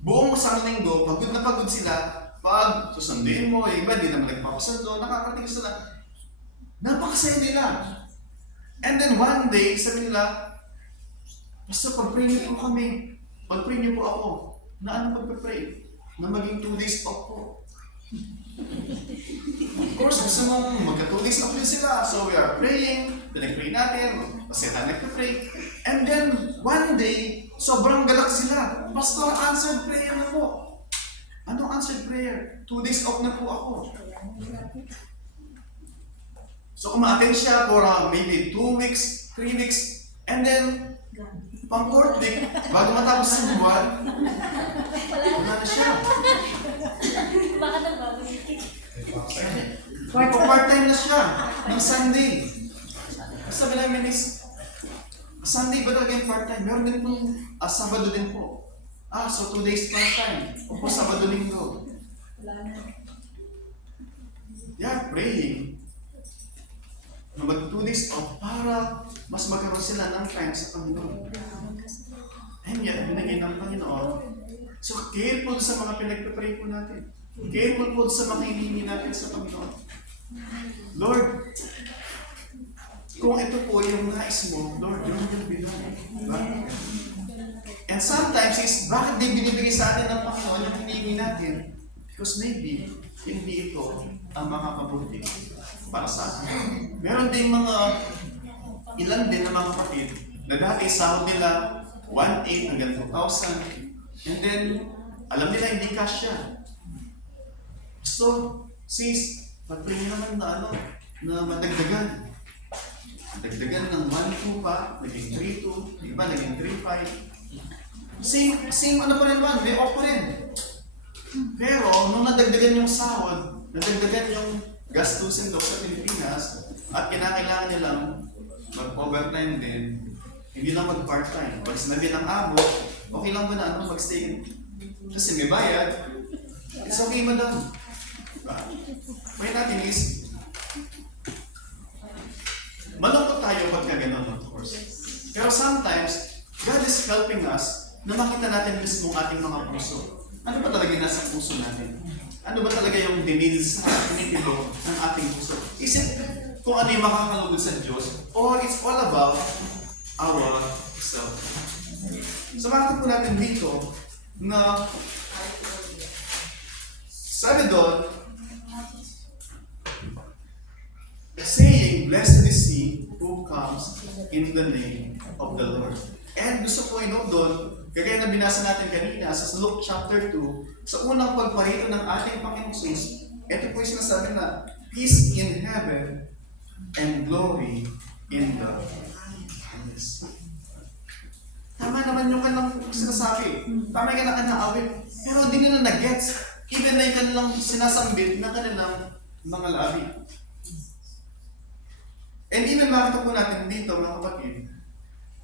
buong isang linggo, pagod na pagod sila, pag susunduin mo, yung iba, di naman nagpapasundo, nakakarating sila. Napakasaya nila. And then one day, sabi nila, basta pag-pray niyo po kami, pag-pray niyo po ako, na ano pag-pray? Na maging 2 days off po. Of course, gusto mong magka 2 days off din sila. So we are praying, pinag-pray natin, kasi tayo nagpa-pray. And then, one day, sobrang galak sila. Pastor, answered prayer na po. Anong answered prayer? 2 days off na po ako. So umattend siya for maybe 2 weeks, 3 weeks, and then, pang 4th week, bago matapos ang buwan, wala na siya. Bakit ang bago? Part-time na siya ng Sunday. Sabi namin is, Sunday ba talaga yung part-time? Meron din pong Sabado din po. So 2 days part-time. O po Sabado linggo. Yeah, praying. Mag 2 days off para mas magkaroon sila ng time sa Panginoon. And yet, binigay ng Panginoon. So careful sa mga pinagpapray po natin. Careful po sa mga hinihingi natin sa Panginoon. Lord, kung ito po yung nais mo, Lord, yun yung binigay. And sometimes is, bakit di binibigay sa atin ng Panginoon yung hinihingi natin? Because maybe, hindi ito ang makakabuti para sa atin. Meron din ilan din na mga kapatid na dati sahod nila 1,800 hanggang 2,000. And then, alam nila hindi kasya. So, sis, pag-pray naman na madagdagan. Dagdagan ng 1,2 pa, naging 3,2, iba naging 3,5. Same ano pa rin ba? May off pa rin. Pero, nung nadagdagan yung sahod, nadagdagan yung gastusin doon sa Pilipinas, at kinakailangan nilang mag-overtime din, hindi lang mag-part-time. Pag sinabi ng abo, okay lang ba na mag-stay? Kasi may bayad, it's okay madam. May natin is, malungkot tayo pagka gano'n, of course. Pero sometimes, God is helping us na makita natin mismo ang ating mga puso. Ano ba talaga nasa puso natin? Ano ba talaga yung dinils sa tinitilo ng ating puso? Is it kung ano yung makakalugod sa Diyos? Or it's all about ourselves? So makita po natin dito na sabi doon, saying, blessed is he who comes in the name of the Lord. And gusto ko i-note doon, kagaya na binasa natin kanina sa Luke chapter 2, sa unang pagparito ng ating Panginoong Jesus, ito po yung sinasabi na, peace in heaven and glory in the highest. Tama naman yung kanilang sinasabi. Tama yung kanilang awit. Pero hindi nila na-gets. Even na yung kanilang sinasambit na kanilang mga labi. And even makita po natin dito, mga kapatid,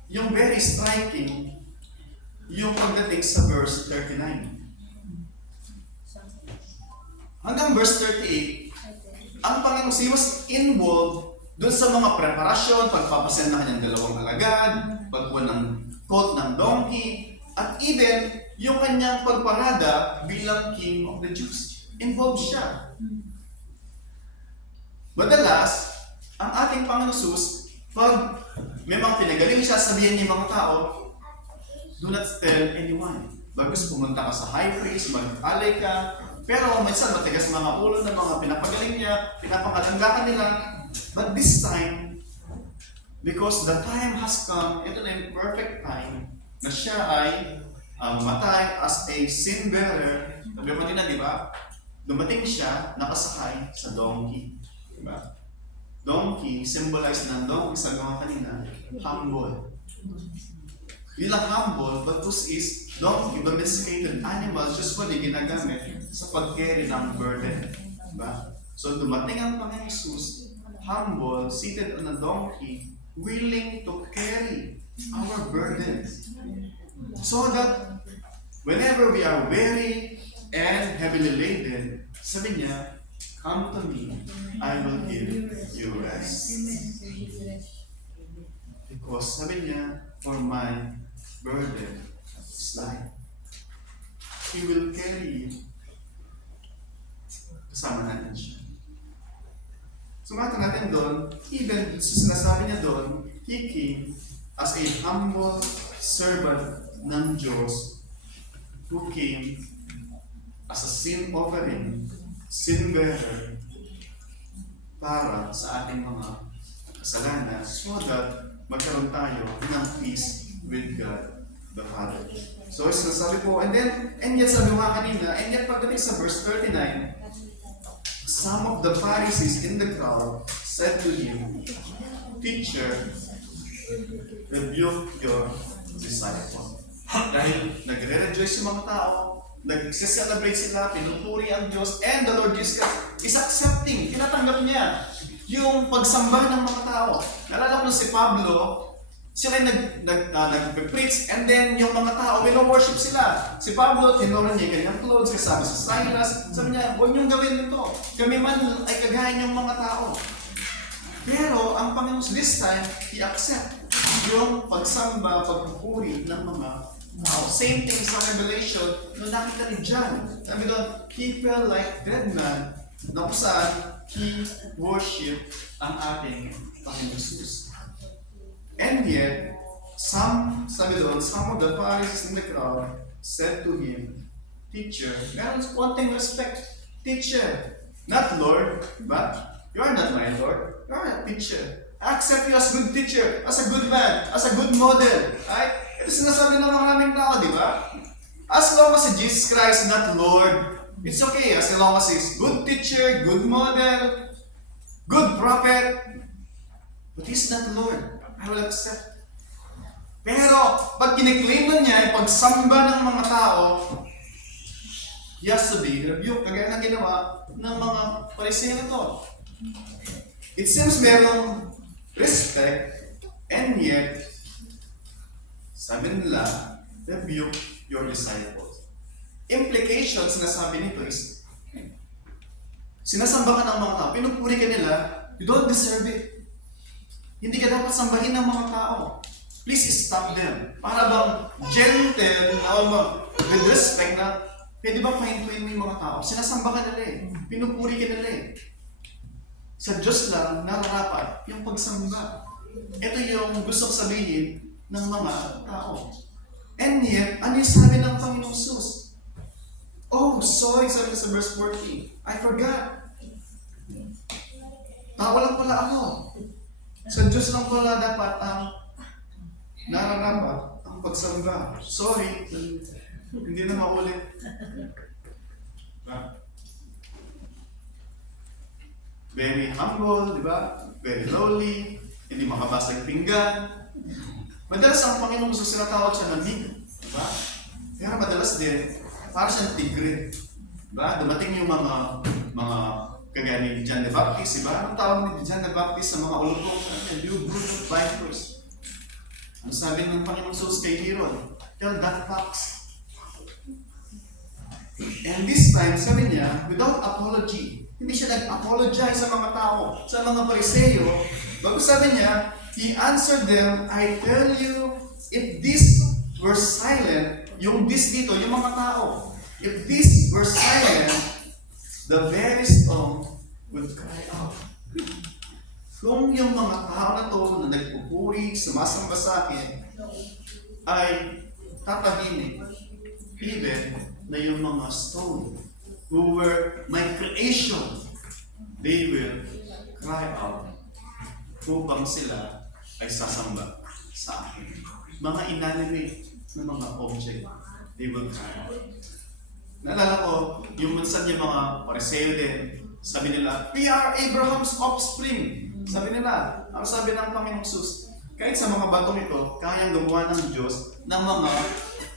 yung very striking, yung pagdating sa verse 39. Hanggang verse 38, ang Panginoon siya was involved doon sa mga preparasyon, pagpapasend na kanyang 2 alagad, pagkuha ng coat ng donkey, at even yung kanyang pagparada bilang King of the Jews. Involved siya. Madalas, ang ating Panginoon Jesus, pag may mga pinagaling siya, sabihin niya mga tao, do not tell anyone. Bagus pumunta ka sa high priest, mag-alay ka, pero minsan matigas mga ulo ng mga pinapagaling niya, pinapangalanggakan nila, But this time, because the time has come, ito na yung perfect time, na siya ay matay as a sin bearer. Sabi ko kanina, di ba? Dumating siya, nakasakay sa donkey. Di ba? Donkey, symbolize ng donkey, sabi ko kanina, humble. Hindi lang humble, but this is donkey, domesticated animals, usually ginagamit sa pag-carry ng burden. Diba? So dumating ang Panginoon Jesus, humble, seated on a donkey, willing to carry our burdens. So that whenever we are weary and heavily laden, sabi niya, come to me, I will give you rest. Because sabi niya, for my burden is light. He will carry you. Kasama natin siya. Sumata natin doon, even sinasabi niya doon, He came as a humble servant ng Diyos who came as a sin offering, sin bearer, para sa ating mga kasalanan so that magkaroon tayo ng peace with God the Father. So, sinasabi po, and yet sabi mo kanina, and yet pagdating sa verse 39, some of the Pharisees in the crowd said to him, Teacher, rebuke your disciple. Dahil nagre-rejoice yung mga tao, nag-celebrate sila, pinupuri ang Diyos, and the Lord Jesus is accepting, tinatanggap niya yung pagsamba ng mga tao. Nalala ko na si Pablo, sila nag-preach, and then yung mga tao, worship sila. Si Pablo, tinuro niya yung kanyang clothes, kasama si Silas, sabi niya, huwag niyong gawin ito. Kami man ay kagaya niyong mga tao. Pero ang Panginoon this time, He accept yung pagsamba, pagpupuri ng mga tao. Same thing sa Revelation, nung nakita ni John. Sabi doon, he felt like dead man, na kung saan he worshiped ang ating Panginoon Jesus. And yet, some of the Pharisees in the crowd said to him, Teacher, meron konting respect. Teacher, not Lord, but you are not my Lord. You are a teacher. I accept you as good teacher, as a good man, as a good model. Right? Ito sinasabi ng maraming tao, di ba? As long as Jesus Christ, not Lord, it's okay. As long as He's good teacher, good model, good prophet, but He's not Lord. I will accept. Pero, pag kiniklaim na niya, yung pagsamba ng mga tao, he has to be rebuked, kagaya na ginawa ng mga Pariseo na to. It seems merong respect, and yet, sabi nila, rebuke your disciples. Implications, sinasabi nito is, sinasamba ka ng mga tao, pinupuri ka nila, you don't deserve it. Hindi ka dapat sambahin ng mga tao. Please stop them. Para bang gentle, with respect na, pwede ba pahintuin mo yung mga tao? Sinasamba ka nila eh. Pinupuri ka nila eh. Sa Diyos lang, nararapat yung pagsamba. Ito yung gustong sabihin ng mga tao. And yet, ano yung sabi ng Panginoong Jesus? Oh, sorry, sabi sa verse 14. I forgot. Tao lang pala ako. Sa Diyos lang pala dapat ang nararapat ang pagsamba. Sorry, hindi na maulit. Very humble, di ba? Very lowly, hindi makabasa yung pinggan. Madalas ang Panginoong gusto sinatawag siya ng nig, di ba? Pero madalas din, para siyang tigre. Di ba? Dumating yung mga kagaya ni John the Baptist, di ba? Anong tawag ni John the Baptist sa mga ulubong? You brood of vipers. Ano sabi ng Panginoong Jesus kay Herod? Tell that fox. And this time, sabi niya, without apology, hindi siya nag-apologize sa mga tao, sa mga Pariseo. Bago sabi niya, He answered them, I tell you, if this were silent, yung this dito, yung mga tao, if this were silent, the very stone would cry out. Kung yung mga tao na to na nagpupuri, sumasamba sa akin, ay tatahimik, even na yung mga stone who were my creation, they will cry out upang sila ay sasamba sa akin. Mga inanimate na mga object, they will carry. Naalala ko, yung minsan yung mga Pariseo din, sabi nila, we are Abraham's offspring. Sabi nila, ang sabi ng Panginoong Sus, kahit sa mga batong ito, kayang gumawa ng Diyos ng mga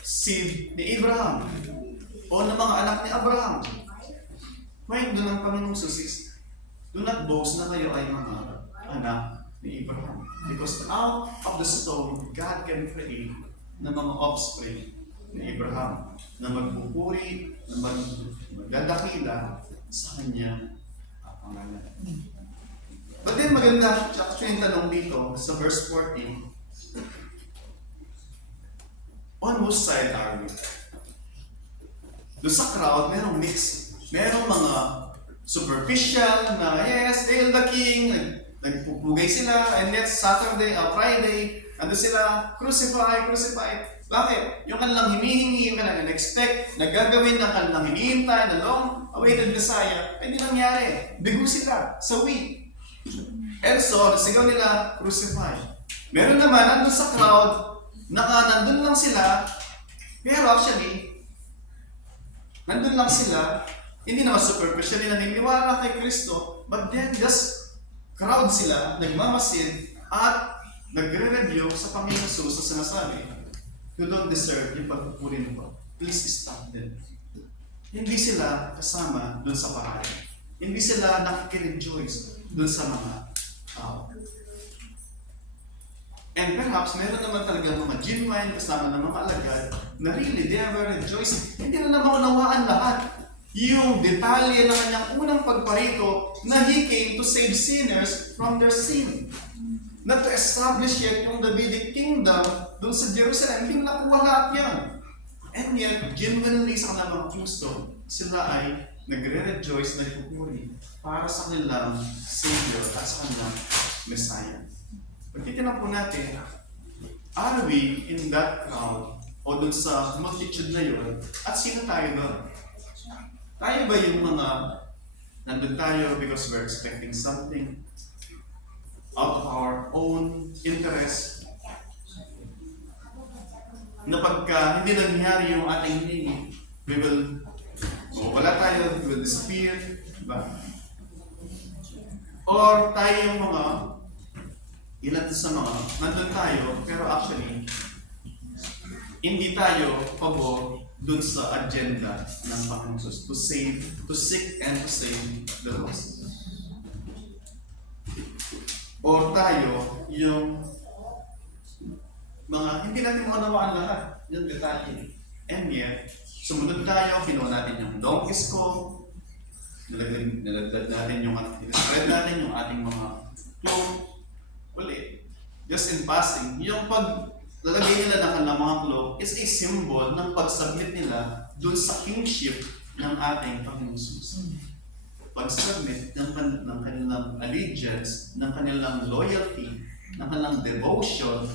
seed ni Abraham o ng mga anak ni Abraham. Ngayon doon ang Panginoong Sus is, do not boast na kayo ay mga anak ni Abraham. Because out of the stone, God can create ng mga offspring ni Abraham na magpupuri, na magdadakila sa kanyang pangalan. But then maganda, actually yung tanong dito sa verse 14, on whose side are we? Doon sa crowd, merong mix. Merong mga superficial na, yes, Hail the King, nagpupugay sila, and next Saturday, Friday, ando sila, crucify, crucify. Bakit? Yung kanilang hinihingi, yung kanilang expect, nagagawin ng kanilang hinihintay, na long-awaited Messiah, ay hindi nangyari. Bigo sila, sawi. And so, nasigaw nila, crucify. Meron naman, nandun sa crowd, nandun lang sila, pero actually, nandun lang sila, hindi naman superficially naniniwala kay Kristo, but then just crowd sila, nagmamasid, at nagre-review sa Panginoon Jesus sa sinasabi, you don't deserve yung pagpupuri mo. Please stop them. Hindi sila kasama dun sa paraan. Hindi sila nakikrejoice dun sa mga tao. And perhaps, meron naman talaga mga genuine kasama ng mga alagad na really, they ever rejoice. Hindi na naman unawaan lahat. Yung detalye ng kanyang unang pagparito na He came to save sinners from their sin. Na to establish yet yung Davidic kingdom doon sa Jerusalem. Hindi nakuha lahat yan. And yet, genuinely sa kanilang mga puso, sila ay nagre-rejoice, nagpupuri para sa kanilang Savior at sa kanilang Messiah. Pagkitinan po natin, are we in that crowd o doon sa multitude na yun at sino tayo doon? Tayo ba yung mga nandun tayo because we're expecting something out of our own interest? Na pagka hindi nangyari yung ating hiningi, wala tayo, we will disappear, diba? Or tayo yung mga ilan sa mga nandun tayo, pero actually hindi tayo pabor dun sa agenda ng Panginoon Jesus to seek and to save the lost. Or tayo yung mga hindi natin maunawaan lahat yung detalye. And yet, sumunod tayo, kinuha natin yung donkeys ko, nilagdag natin yung spread natin yung ating mga clothes. Ulit, just in passing, yung paglalagay nila ng kanilang mga cloak is a symbol ng pag-submit nila dun sa kingship ng ating Panginoon Jesus. Pag-submit ng kanilang allegiance, ng kanilang loyalty, ng kanilang devotion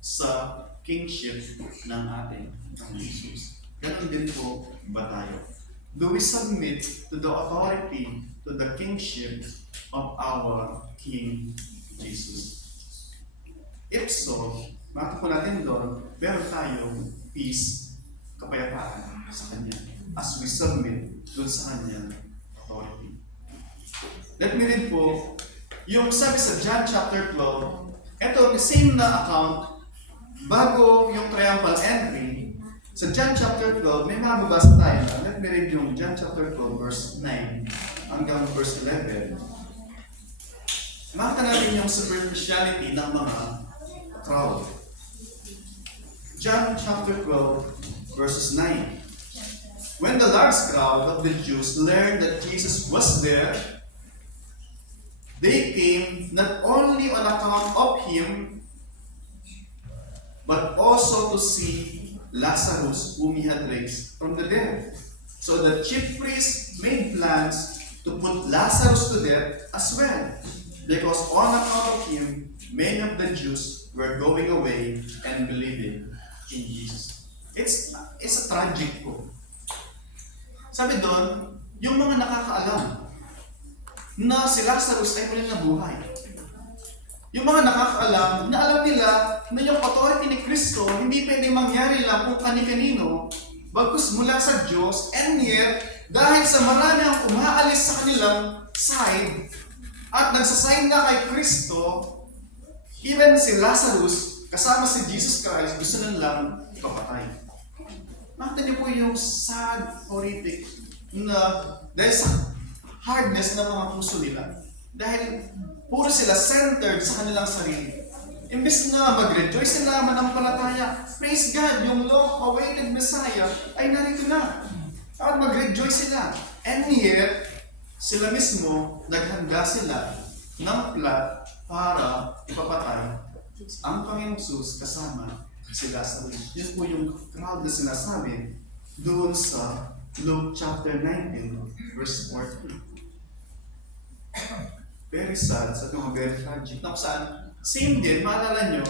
sa kingship ng ating Panginoon Jesus. Ganun din po ba tayo? Do we submit to the authority, to the kingship of our King Jesus? If so, makita po natin doon, meron tayong peace, kapayapaan sa Kanya as we submit doon sa Kanyang authority. Let me read po, yung sabi sa John chapter 12, ito, the same na account, bago yung triumphal entry, sa John chapter 12, may mababasa tayo. Let me read yung John chapter 12, verse 9 hanggang verse 11. Makita natin yung superficiality ng mga crowd. John chapter 12, verses 9. When the large crowd of the Jews learned that Jesus was there, they came not only on account of Him, but also to see Lazarus, whom He had raised from the dead. So the chief priests made plans to put Lazarus to death as well, because on account of him, many of the Jews were going away and believing in Jesus. It's a tragic po. Sabi doon, yung mga nakakaalam na si Lazarus ay muling nabuhay. Yung mga nakakaalam, na alam nila na yung authority ni Kristo hindi pwede mangyari lang kung kani-kanino, bagkus mula sa Diyos, and yet, dahil sa marami ang umaalis sa kanilang side, at nagsasign na kay Kristo, even si Lazarus, kasama si Jesus Christ, gusto na lang ipapatay. Nakita niyo po yung sad, horrific, na dahil sa hardness ng mga puso nila, dahil puro sila centered sa kanilang sarili. Imbes na mag-rejoice sila, manampalataya, praise God, yung long-awaited Messiah ay narito na. At mag-rejoice sila. And yet, sila mismo, naghanda sila ng plot para ipapatay ang Panginoong Jesus kasama si Lazarus. Yun po yung crowd na sinasabi doon sa Luke chapter 19, verse 14. Very sad, sa mga very tragic. Na saan, same din, maalala nyo,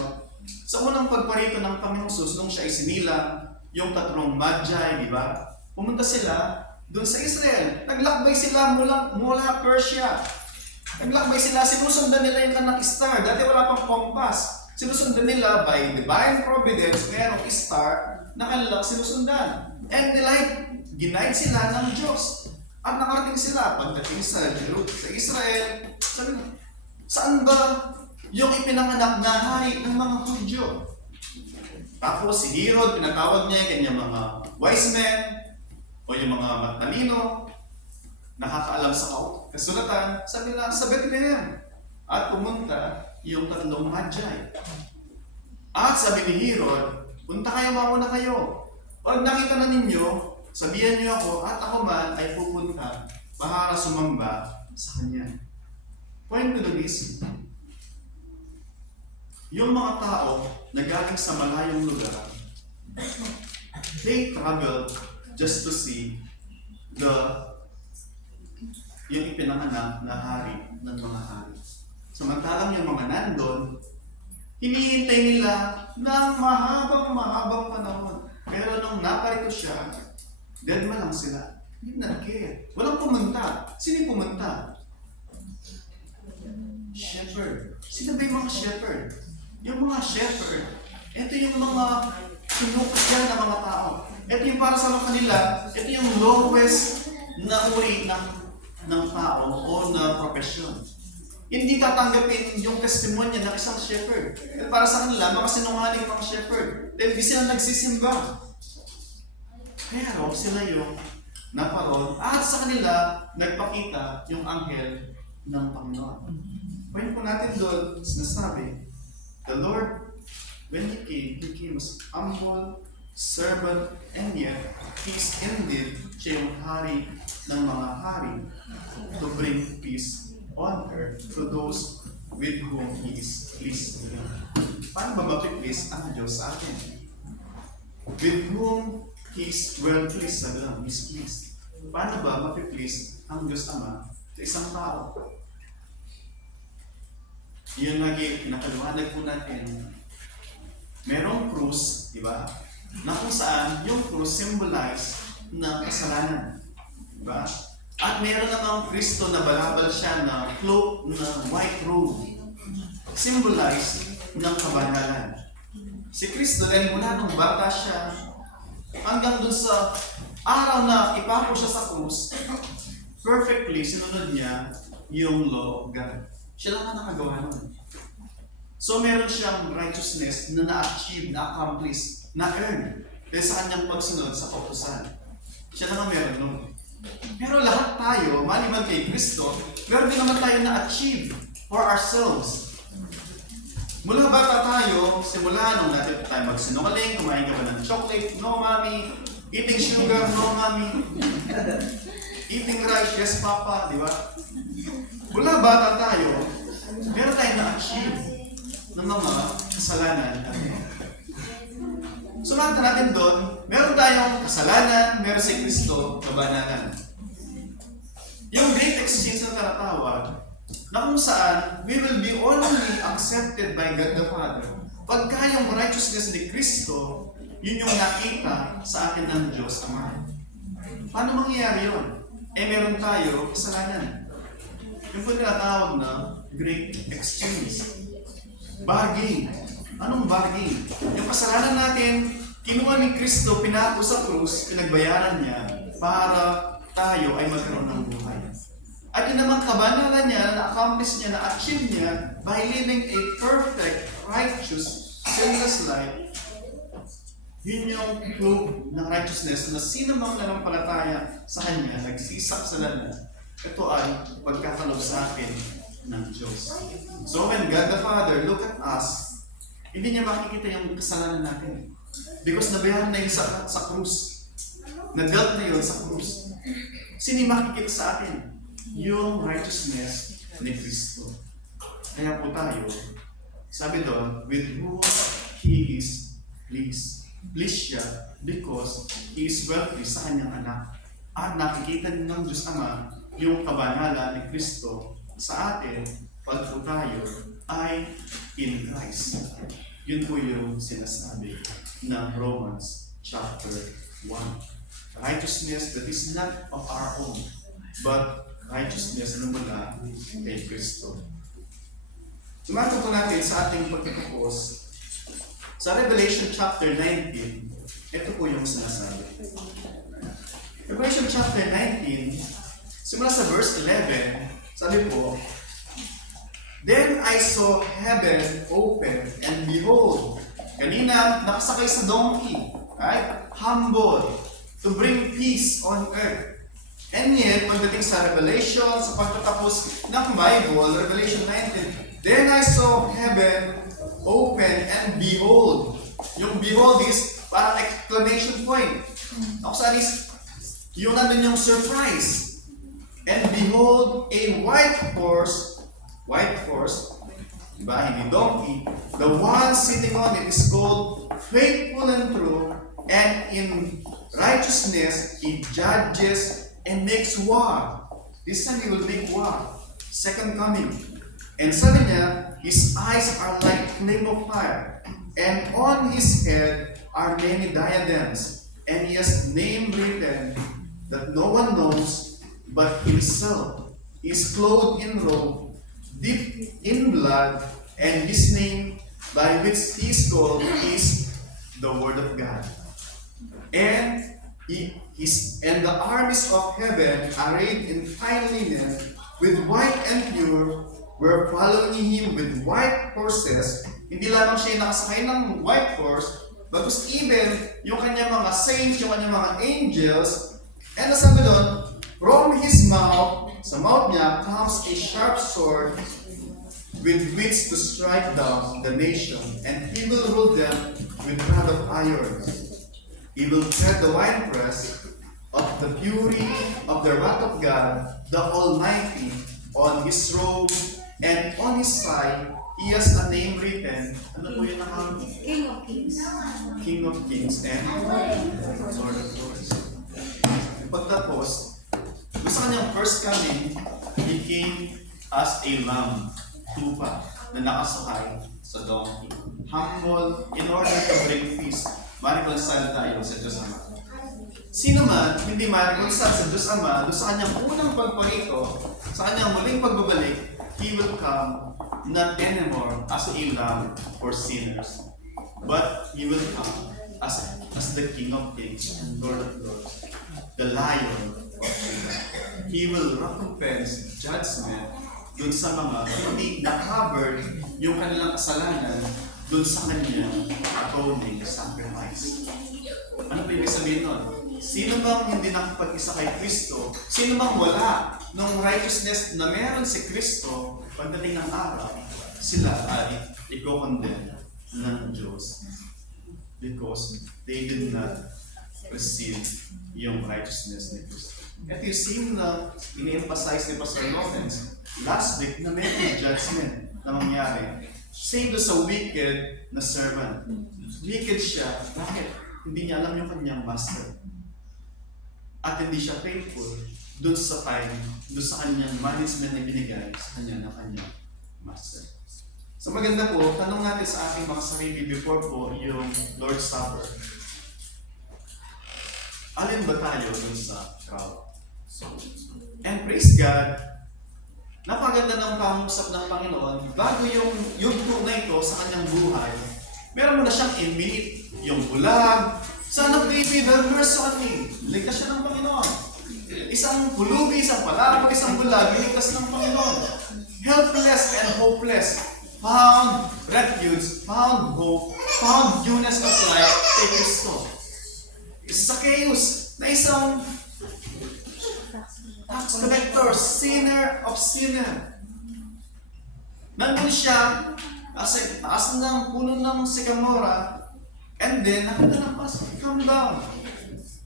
sa unang pagparito ng Panginoong Jesus, nung siya isinilang, yung tatlong Magi, di ba? Pumunta sila doon sa Israel. Naglakbay sila mula Persia. Naglakbay sila, sinusundan nila yung anak star. Dati wala pang compass. Sinusundan nila by divine providence, mayroong star na kanilang sinusundan. And ginaid sila ng Diyos. At nakarating sila pagdating sa Israel. Sabi na, saan ba yung ipinanganak na hari ng mga Hudyo? Tapos si Herod, pinatawag niya yung kanyang mga wise men o yung mga matalino, nakakaalam sa kasulatan, sabi na sa Bethlehem. At pumunta yung tatlong Magi. At sabi ni Herod, punta kayo, mauna kayo. Pag nakita na ninyo, sabihan niyo ako at ako man ay pupunta para sumamba sa kanya. Point to the list. Yung mga tao na galing sa malayong lugar, they traveled just to see yung ipinanganak na hari ng mga hari. Samantalang yung mga nandun, hinihintay nila ng mahabang panahon. Pero nung naparito siya, dead man lang sila. Hindi nag-care. Walang pumunta. Sino yung pumunta? Shepherd. Sino ba yung mga shepherd? Yung mga shepherd, ito yung mga sinukasyan ng mga tao. Ito yung para sa kanila, ito yung lowest na uri ng tao o na profesyon. Hindi tatanggapin yung testimonya ng isang shepherd. At para sa kanila, mga sinungaling mga shepherd. Dahil di sila nagsisimba. Pero sila yung naparoon at sa kanila nagpakita yung anghel ng Panginoon. Point po natin doon, sinasabi, the Lord, when He came as humble, servant, and yet, He's indeed siya yung hari ng mga hari to bring peace on earth to those with whom He is pleased. Paano ba mapiplease ang Diyos sa atin? With whom He is well pleased, sabi lang, He's pleased. Paano ba mapiplease ang Diyos Ama sa isang tao? Yun lagi, pinakaluhanag po natin. Merong krus, di ba? Na kung saan yung krus symbolize ng kasalanan. Di ba? At meron namang Kristo na balabal siya na cloak na white robe. Symbolize ng kabanalan. Si Kristo, dahil mula nung bata siya, hanggang dun sa araw na ipako siya sa krus, perfectly sinunod niya yung law of God. Siya lang ang nakagawa nun. So meron siyang righteousness na na-achieve, na-accomplish, na-earn dahil sa kanyang pagsunod sa kautusan. Siya lang ang meron nun. Pero lahat tayo, maliban kay Kristo, meron din naman tayo na-achieve for ourselves. Mula bata tayo, simula nung natin tayo magsinungaling, kumain ka ba ng chocolate? No, mommy. Eating sugar? No, mommy. Eating rice? Yes, papa. Di ba? Mula bata tayo, meron tayong na-achieve ng mga kasalanan. So nakita natin doon, meron tayong kasalanan, meron si Kristo, kabanalan. Yung great exchange na tinatawag, na kung saan we will be only accepted by God the Father pagka yung righteousness ni Kristo, yun yung nakita sa atin ng Diyos Ama. Paano mangyayari yun? Meron tayo kasalanan. Yung po tinatawag na great exchange. Bargain. Anong bargain? Yung kasalanan natin, kinuha ni Kristo, pinako sa krus, pinagbayaran niya para tayo ay magkaroon ng buhay. At yun namang kabanalan niya, na-accomplish niya, na-achieve niya by living a perfect, righteous, sinless life. Yun yung proof ng righteousness na sino mang nanampalataya sa Kanya, nagsisak sa lana, ito ay pagkakalob sa akin ng Diyos. So when God the Father look at us, hindi niya makikita yung kasalanan natin. Because nabayaran na yun sa krus. Na-dealt na yun sa krus. Sino yung makikita sa atin? Yung righteousness ni Kristo. Kaya po tayo, sabi doon, with whom He is pleased. Pleased siya because He is well pleased sa kanyang anak. At nakikita ng Diyos Ama yung kabanalan ni Kristo sa atin pag po tayo ay in Christ. Yun po yung sinasabi ng Romans chapter 1. Righteousness that is not of our own, but righteousness na mula kay Kristo. Sumagot po natin sa ating pagtatapos sa Revelation chapter 19. Ito po yung sinasabi. Revelation chapter 19, simula sa verse 11, sabi po, Then I saw heaven open, and behold, kanina nakasakay sa donkey, right? Humble, to bring peace on earth. And yet, pagdating sa Revelation, sa pagtatapos ng Bible, Revelation 19, Then I saw heaven open, and behold. Yung behold is parang exclamation point. Ako saan is, yung nandun yung surprise. And behold, a white horse, diba, hindi donkey, the one sitting on it is called faithful and true, and in righteousness he judges and makes war. This time he will make war. Second coming. And sabi niya, his eyes are like flame of fire, and on his head are many diadems, and he has name written that no one knows but himself. He is clothed in robe, dipped in blood, and his name by which he is called is the Word of God. And the armies of heaven, arrayed in fine linen, with white and pure, were following him with white horses. Hindi lamang siya nakasakay ng white horse, but even yung kanyang mga saints, yung kanyang mga angels, and nasabi doon, from his mouth, sa mouth niya, comes a sharp sword with which to strike down the nation, and he will rule them with rod of iron. He will tread the winepress of the fury of the wrath of God, the Almighty, on his robe, and on his side, he has a name written. Ano po yun ang King of Kings. King of Kings and Lord of Lords. Pagtapos, sa kanyang first coming, he came as a lamb, tupa, na nakasakay sa donkey. Humble in order to bring peace. Mariconcile tayo sa Diyos Ama. Sino man hindi mariconcile sa Diyos Ama, doon sa kanyang unang pagparito, sa kanyang muling pagbabalik, he will come not anymore as a lamb for sinners, but he will come as the King of Kings and Lord of Lords, the Lion of Judah. He will recompense judgment dun sa mga hindi na-covered yung kanilang kasalanan dun sa kanyang atoning sacrifice. Ano pa ibig sabihin nun? Sino bang hindi nakapag-isa kay Kristo? Sino bang wala ng righteousness na meron si Kristo pagdating ng araw? Sila ay i-condemn ng Diyos because they did not receive yung righteousness ni Kristo. At yung scene na ini-emphasize ni Pastor Lawrence last week na may judgment na mangyari. Same to sa wicked na servant. Wicked siya. Bakit? Hindi niya alam yung kanyang master. At hindi siya faithful doon sa time, doon sa kanyang management na binigay sa kanya ng kanyang master. So maganda po, tanong natin sa ating mga sarili before po yung Lord's Supper. Alin ba tayo doon sa crowd? And praise God, napaganda ng pangusap ng Panginoon, bago yung yugto na ito, ito sa kanyang buhay, meron mo na siyang infinite, yung bulag, Son of David, have mercy on me. Ligtas siya ng Panginoon. Isang pulubi, isang palabok, isang bulag, niligtas ng Panginoon. Helpless and hopeless, found refuge, found hope, found newness of life kay Kristo. Zacchaeus, na isang tax collector, sinner of sinner. Nandun siya, kasi taas ng puno ng sikamora, and then, nakita ng pas, come down.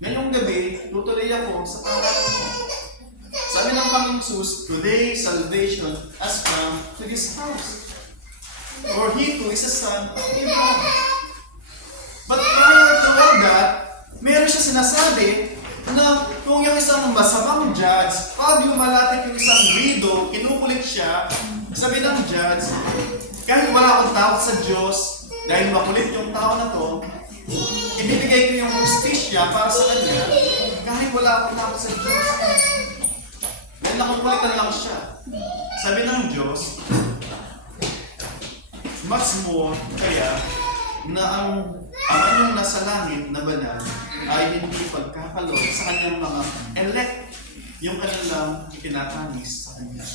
Ngayong gabi, tutuloy ako sa pangalan mo. Sabi ng Panginoon Jesus, today salvation has come to this house. For he too is a son of Abraham. But prior to all that, meron siya sinasabi na kung yung isang masamang judge, pag lumalapit yung isang widow, kinukulit siya, sabi ng judge, kahit wala akong takot sa Diyos, dahil makulit yung tao na to, ibibigay ko yung justisya para sa kanya, kahit wala akong takot sa Diyos. Dahil nakukulitan lang siya. Sabi ng Diyos, much more kaya na ang yung nasa langit na banal ay hindi pagkakalog sa kanyang mga elect, yung kanilang itinatanis sa kanya.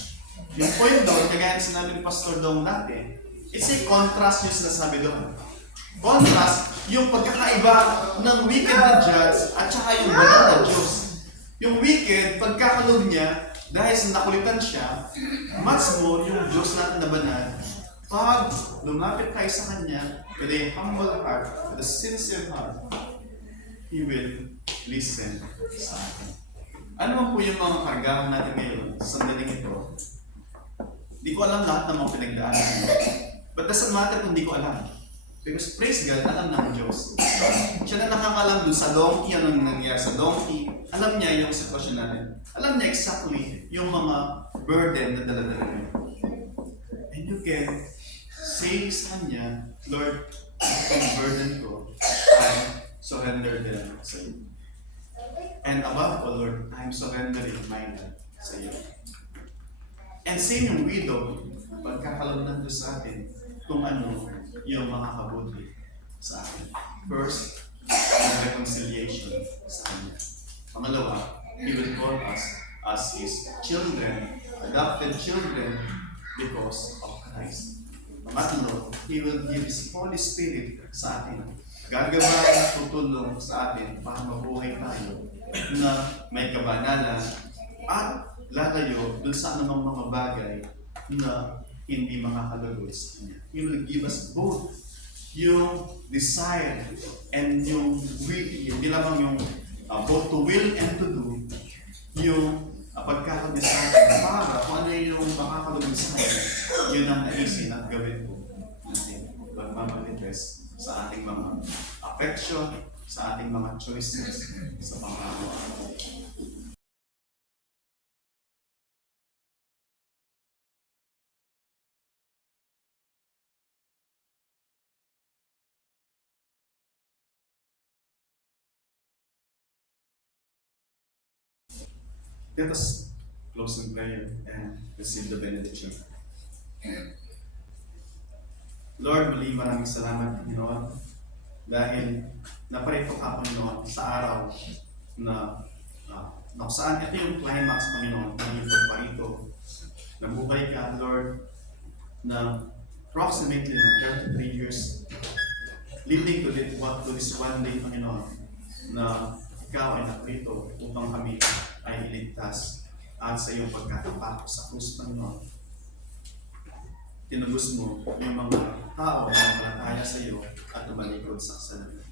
Yung point doon, kagaya na sinabi ni Pastor Dong dati, it's a contrast yung sinasabi doon. Contrast, yung pagkakaiba ng wicked na judge at saka yung banal na Diyos. Yung wicked, pagkakalog niya, dahil sa nakulitan siya, much more yung Diyos natin na banal, pag lumapit tayo sa Kanya with a humble heart, with a sincere heart, He will listen sa atin. Ano man po yung mga kargahan natin ngayon sa sandaling ito? Di ko alam lahat ng mga pinagdaanan. But doesn't matter kung di ko alam. Because praise God, alam ng Diyos. Siya na nakakalam dun sa donkey, anong nangyari sa donkey. Alam niya yung sitwasyon natin. Alam niya exactly yung mga burden na dala-dala niya. And you can say sa Kanya, Lord, yung burden ko, I surrender them sa iyo. And above all, Lord, I'm surrendering my life sa iyo. And same yung widow, pagkakalamnan doon sa atin kung ano yung makakabuti sa atin. First, yung reconciliation sa Kanya. Pangalawa, He will call us as His children, adopted children, because of Christ. Pangatlo, He will give His Holy Spirit sa atin. Gagawa at tutulong sa atin para mabuhay tayo na may kabanalan at lalayo dun sa anumang mga bagay na hindi makakalagod sa Kanya. He will give us both yung desire and yung will, hindi lamang yung both to will and to do, yung pagkakadesire para kung ano yung makakalagod sa Kanya, yun ang naisin at gawin ko natin. Magmamanifest sa ating mga affection, sa ating mga choices, sa pang-araw-araw. Let us close in prayer and receive the benediction. Lord, muli maraming salamat, Panginoon, dahil naparito ka, Panginoon, sa araw na kung saan ito yung climax, Panginoon, ng iyong pagparito. Nabuhay ka, Lord, na approximately na 33 years, leading to this one day, Panginoon, na ikaw ay naparito upang kami ay iligtas at sa iyong pagkatapak sa krus, Panginoon. Tinubos mo yung mga tao na malataya sa iyo at tumalikod sa kasalanan.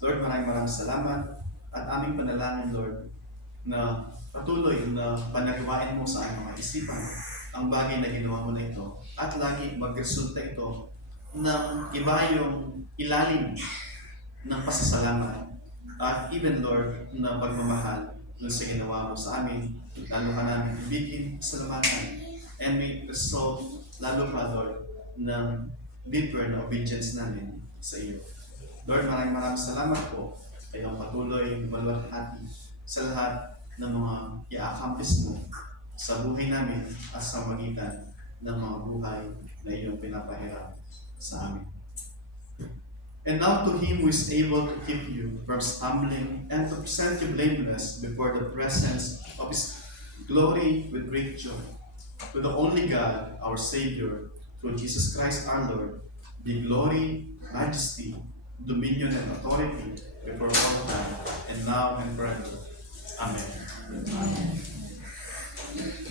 Lord, maraming salamat at aming panalangin, Lord, na patuloy na panagawain mo sa aming mga isipan ang bagay na ginawa mo na ito at lagi magresulta ito ng iba yung ilalim ng pasasalamat at even, Lord, na pagmamahal dun sa ginawa mo sa amin, lalo ka namin ibigin, salamatan, and may result lalo pa, Lord, ng deeper na obedience namin sa iyo. Lord, maraming salamat po kayong patuloy maluwalhati sa lahat ng mga i-accomplish mo sa buhay namin at sa magitan ng mga buhay na iyong pinapahirap. sa amin. And now to Him who is able to keep you from stumbling and to present you blameless before the presence of His glory with great joy. To the only God, our Savior, through Jesus Christ our Lord, be glory, majesty, dominion, and authority before all time, and now and forever. Amen. Amen.